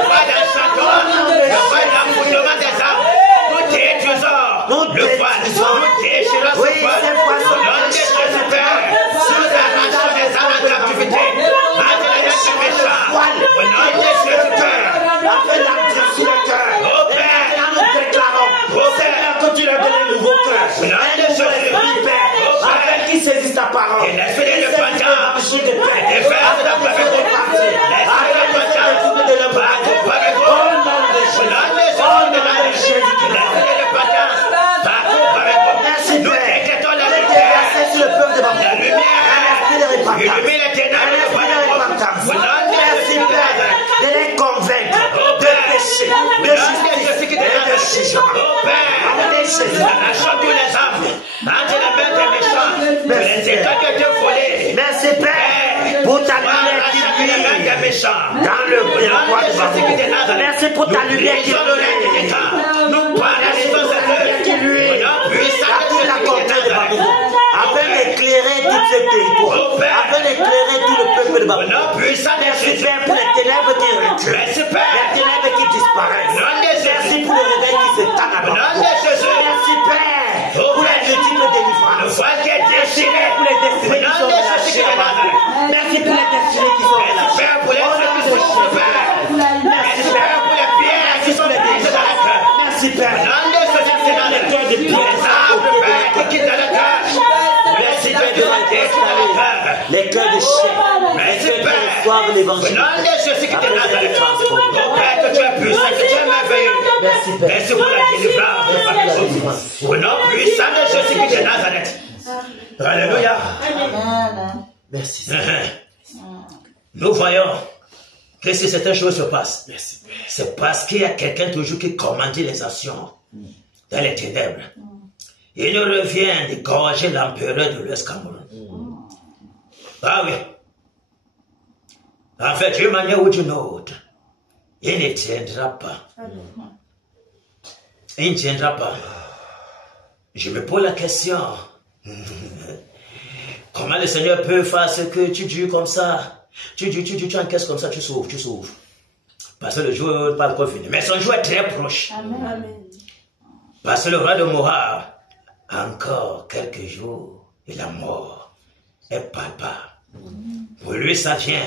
voile, nous déchirons ce voile, au nom de Jésus, Père, nous arrachons les âmes en captivité, entre les méchants, au nom de Jésus, Père, afin d'entrer sur le cœur, au Père, nous déclarons, Seigneur, que tu leur donnes un nouveau cœur, au nom de Jésus, Père, afin qu'ils saisissent ta parole, et l'esprit de repentance, de paix, et faire de la paix, l'esprit de repentance, de la paix, au nom de Jésus, au nom de Jésus, merci nous Père, décrétons la déverser sur le peuple de la Babylone, lumière, un esprit de repentance, illumine les ténèbres de repentance, au nom de merci Jésus, Père, de les convaincre de péché, de justice et de jugement, au Père, au nom de Jésus, arrachons tous les hommes entre les mains des méchants, les états que Dieu volés. merci Père, pour ta lumière qui brille dans le bois de Babylone, merci pour ta lumière qui brille, Nous paralysons cette œuvre qui brille, dans toute la contrée de Babylone, afin d'éclairer tout ce territoire, afin d'éclairer tout le peuple de Babylone. Merci Père pour les ténèbres qui reculent, les ténèbres qui disparaissent. Merci pour le réveil qui s'étend à Babylone. Merci Père pour les multiples délivrances. Merci Père pour les destinées qui sont relâchées. Merci pour les destinées qui sont relâchées. pour les Merci Père pour les pierres qui sont déposées dans le cœur. Merci Père. Les cœurs de pierre, qui quittent dans le cœur. Merci Père de installer les cœurs de chair, les cœurs qui reçoivent l'évangile. Père, que tu es puissant, que tu es merveilleux. Merci Père. Merci pour la délivrance. Au nom puissant de Jésus-Christ de Nazareth. Alléluia. Merci Seigneur. Nous voyons que si certaines choses se passent, c'est parce qu'il y a quelqu'un toujours qui commande les actions dans les ténèbres. Il nous revient d'égorger l'empereur de l'Ouest Cameroun. Ah oui. En fait, d'une manière ou d'une autre, il ne tiendra pas. Il ne tiendra pas. Je me pose la question. Comment le Seigneur peut faire ce que tu dis comme ça? Tu encaisses comme ça, tu sauves. Parce que le jour n'est pas encore fini. Mais son jour est très proche. Amen. Parce que le roi de Moab, encore quelques jours, et la mort est palpable. Pour lui, ça vient.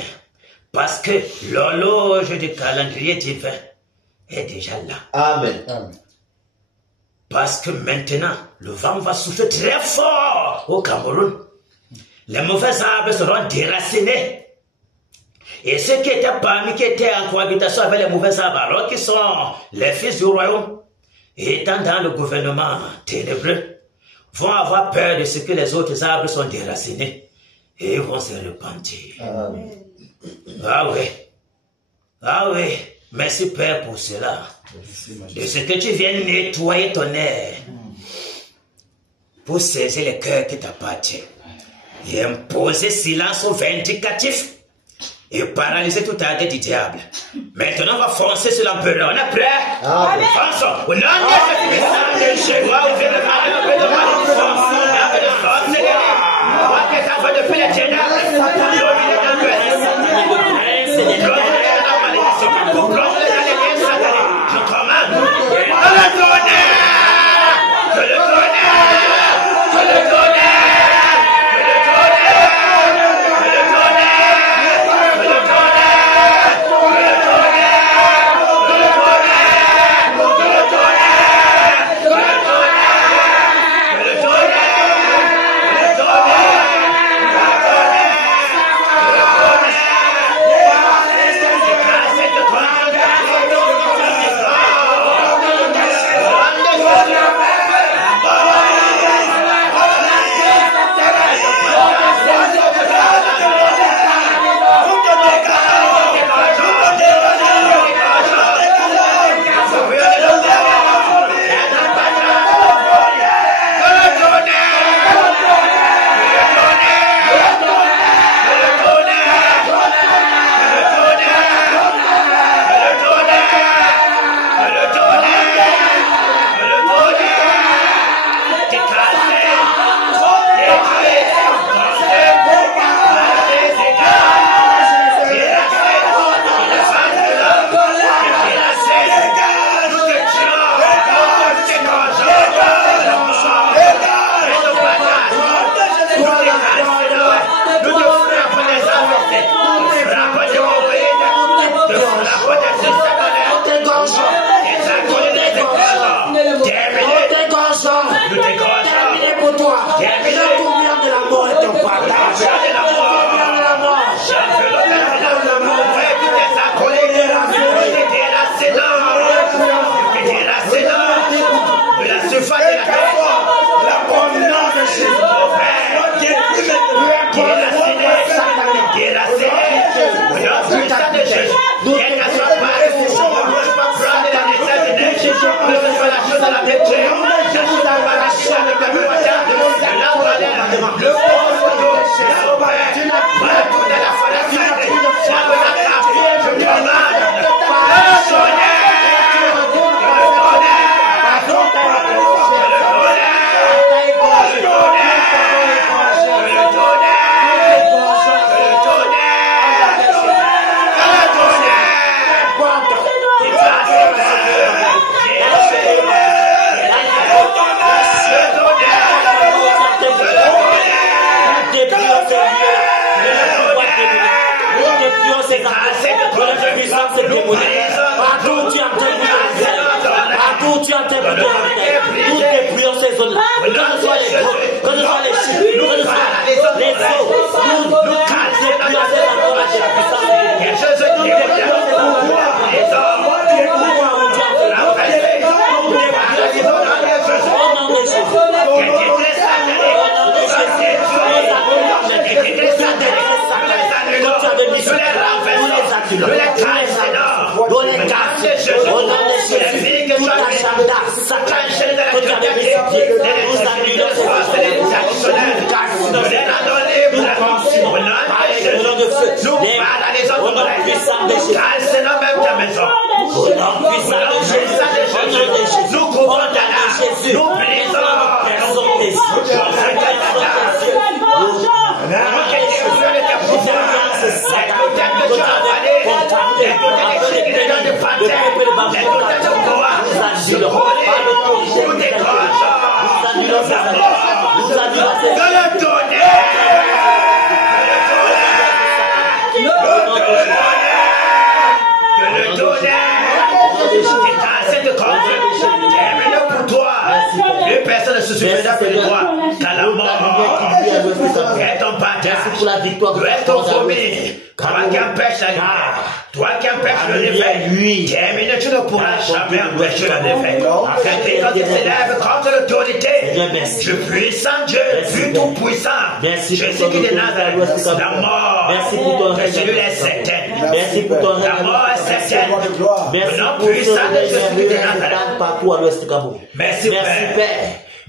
Parce que l'horloge du calendrier divin est déjà là. Amen. Parce que maintenant, le vent va souffler très fort au Cameroun. Les mauvais arbres seront déracinés. Et ceux qui étaient parmi, qui étaient en cohabitation avec les mauvais arbres, alors qu'ils sont les fils du royaume, et étant dans le gouvernement ténébreux, vont avoir peur de ce que les autres arbres sont déracinés. Et ils vont se repentir. Amen. Ah oui. Merci Père pour cela. De ce que tu viens nettoyer ton air pour saisir les cœurs qui t'appartiennent et imposer silence aux vindicatifs et paralyser toute ardeur du diable. Maintenant, on va foncer sur l'empereur. On est prêt? Amen. Fonçons. Au nom de Jésus, je dois ouvrir le mal de la force. Depuis les ténèbres, dominer dans le je commande le tonnerre, que le tonnerre, que le tonnerre,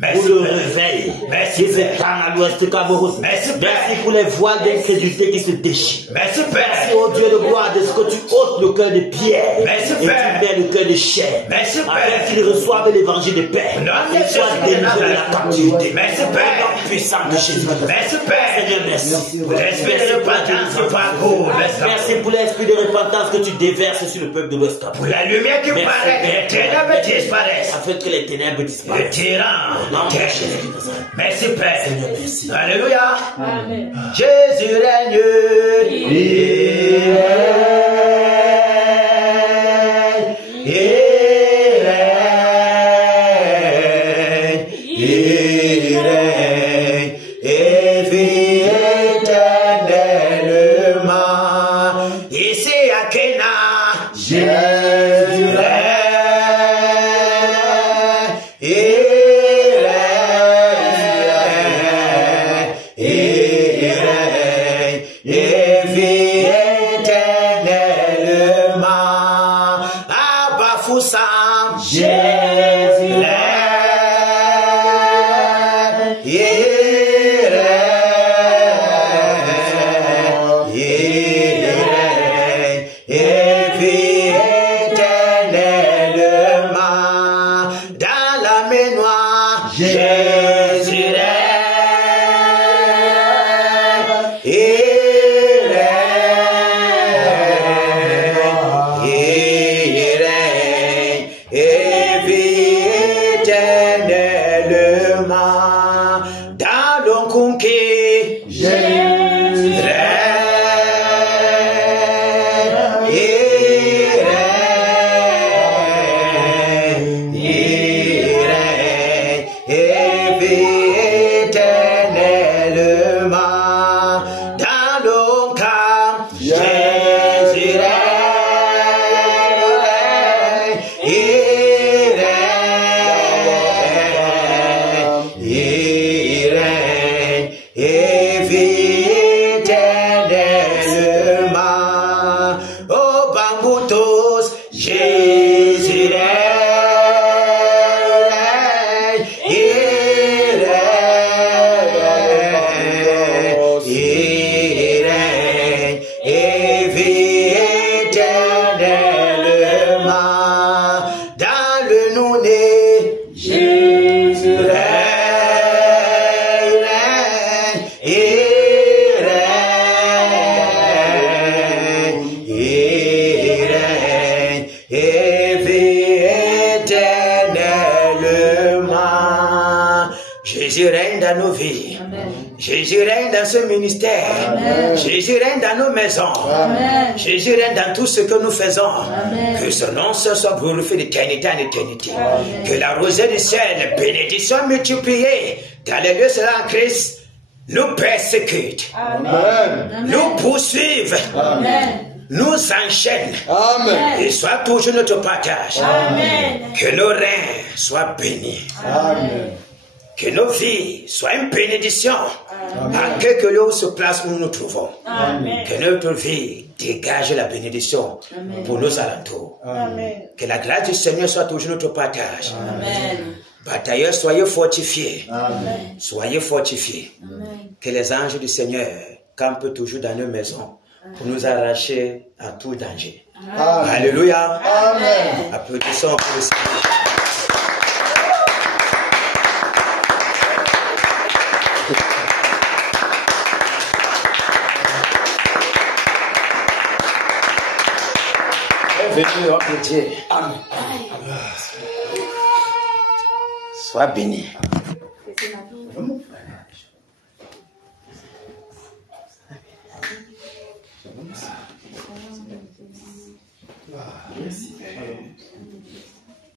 Pour le réveil, merci à l'ouest de Cameroun. Merci pour les voiles d'incrédulité qui se déchirent. Merci au Dieu de gloire de ce que tu ôtes le cœur de pierre et tu mets le cœur de chair. Afin qu'ils reçoivent l'évangile de paix. Qu'ils soient délivrés de la captivité. Merci Père. Au nom puissant de Jésus. Merci Père. Seigneur, merci. Merci pour l'esprit de repentance que tu déverses sur le peuple de l'ouest. Pour la lumière qui paraît, les ténèbres disparaissent. Afin que les ténèbres disparaissent. Le tyran. Merci Père. Seigneur, merci. Alléluia. Amen. Jésus règne. Il règne et vit éternellement. Ici à Kéna, Jésus règne. Jésus règne dans nos vies. Jésus règne dans ce ministère. Jésus règne dans nos maisons. Jésus règne dans tout ce que nous faisons. Que son nom soit glorifié d'éternité en éternité. Que la rosée du ciel, bénédiction multipliée dans les lieux célestes en Christ, nous persécute, nous poursuive, nous enchaîne et soit toujours notre partage. Que nos reins soient bénis. Que nos vies soient une bénédiction à quelque lieu où se place où nous nous trouvons. Que notre vie dégage la bénédiction pour nos alentours. Que la grâce du Seigneur soit toujours notre partage. Batailleurs, soyez fortifiés. Soyez fortifiés. Que les anges du Seigneur campent toujours dans nos maisons pour nous arracher à tout danger. Alléluia. Applaudissons pour le Seigneur. Bienvenue, oh Dieu. Amen. Sois béni.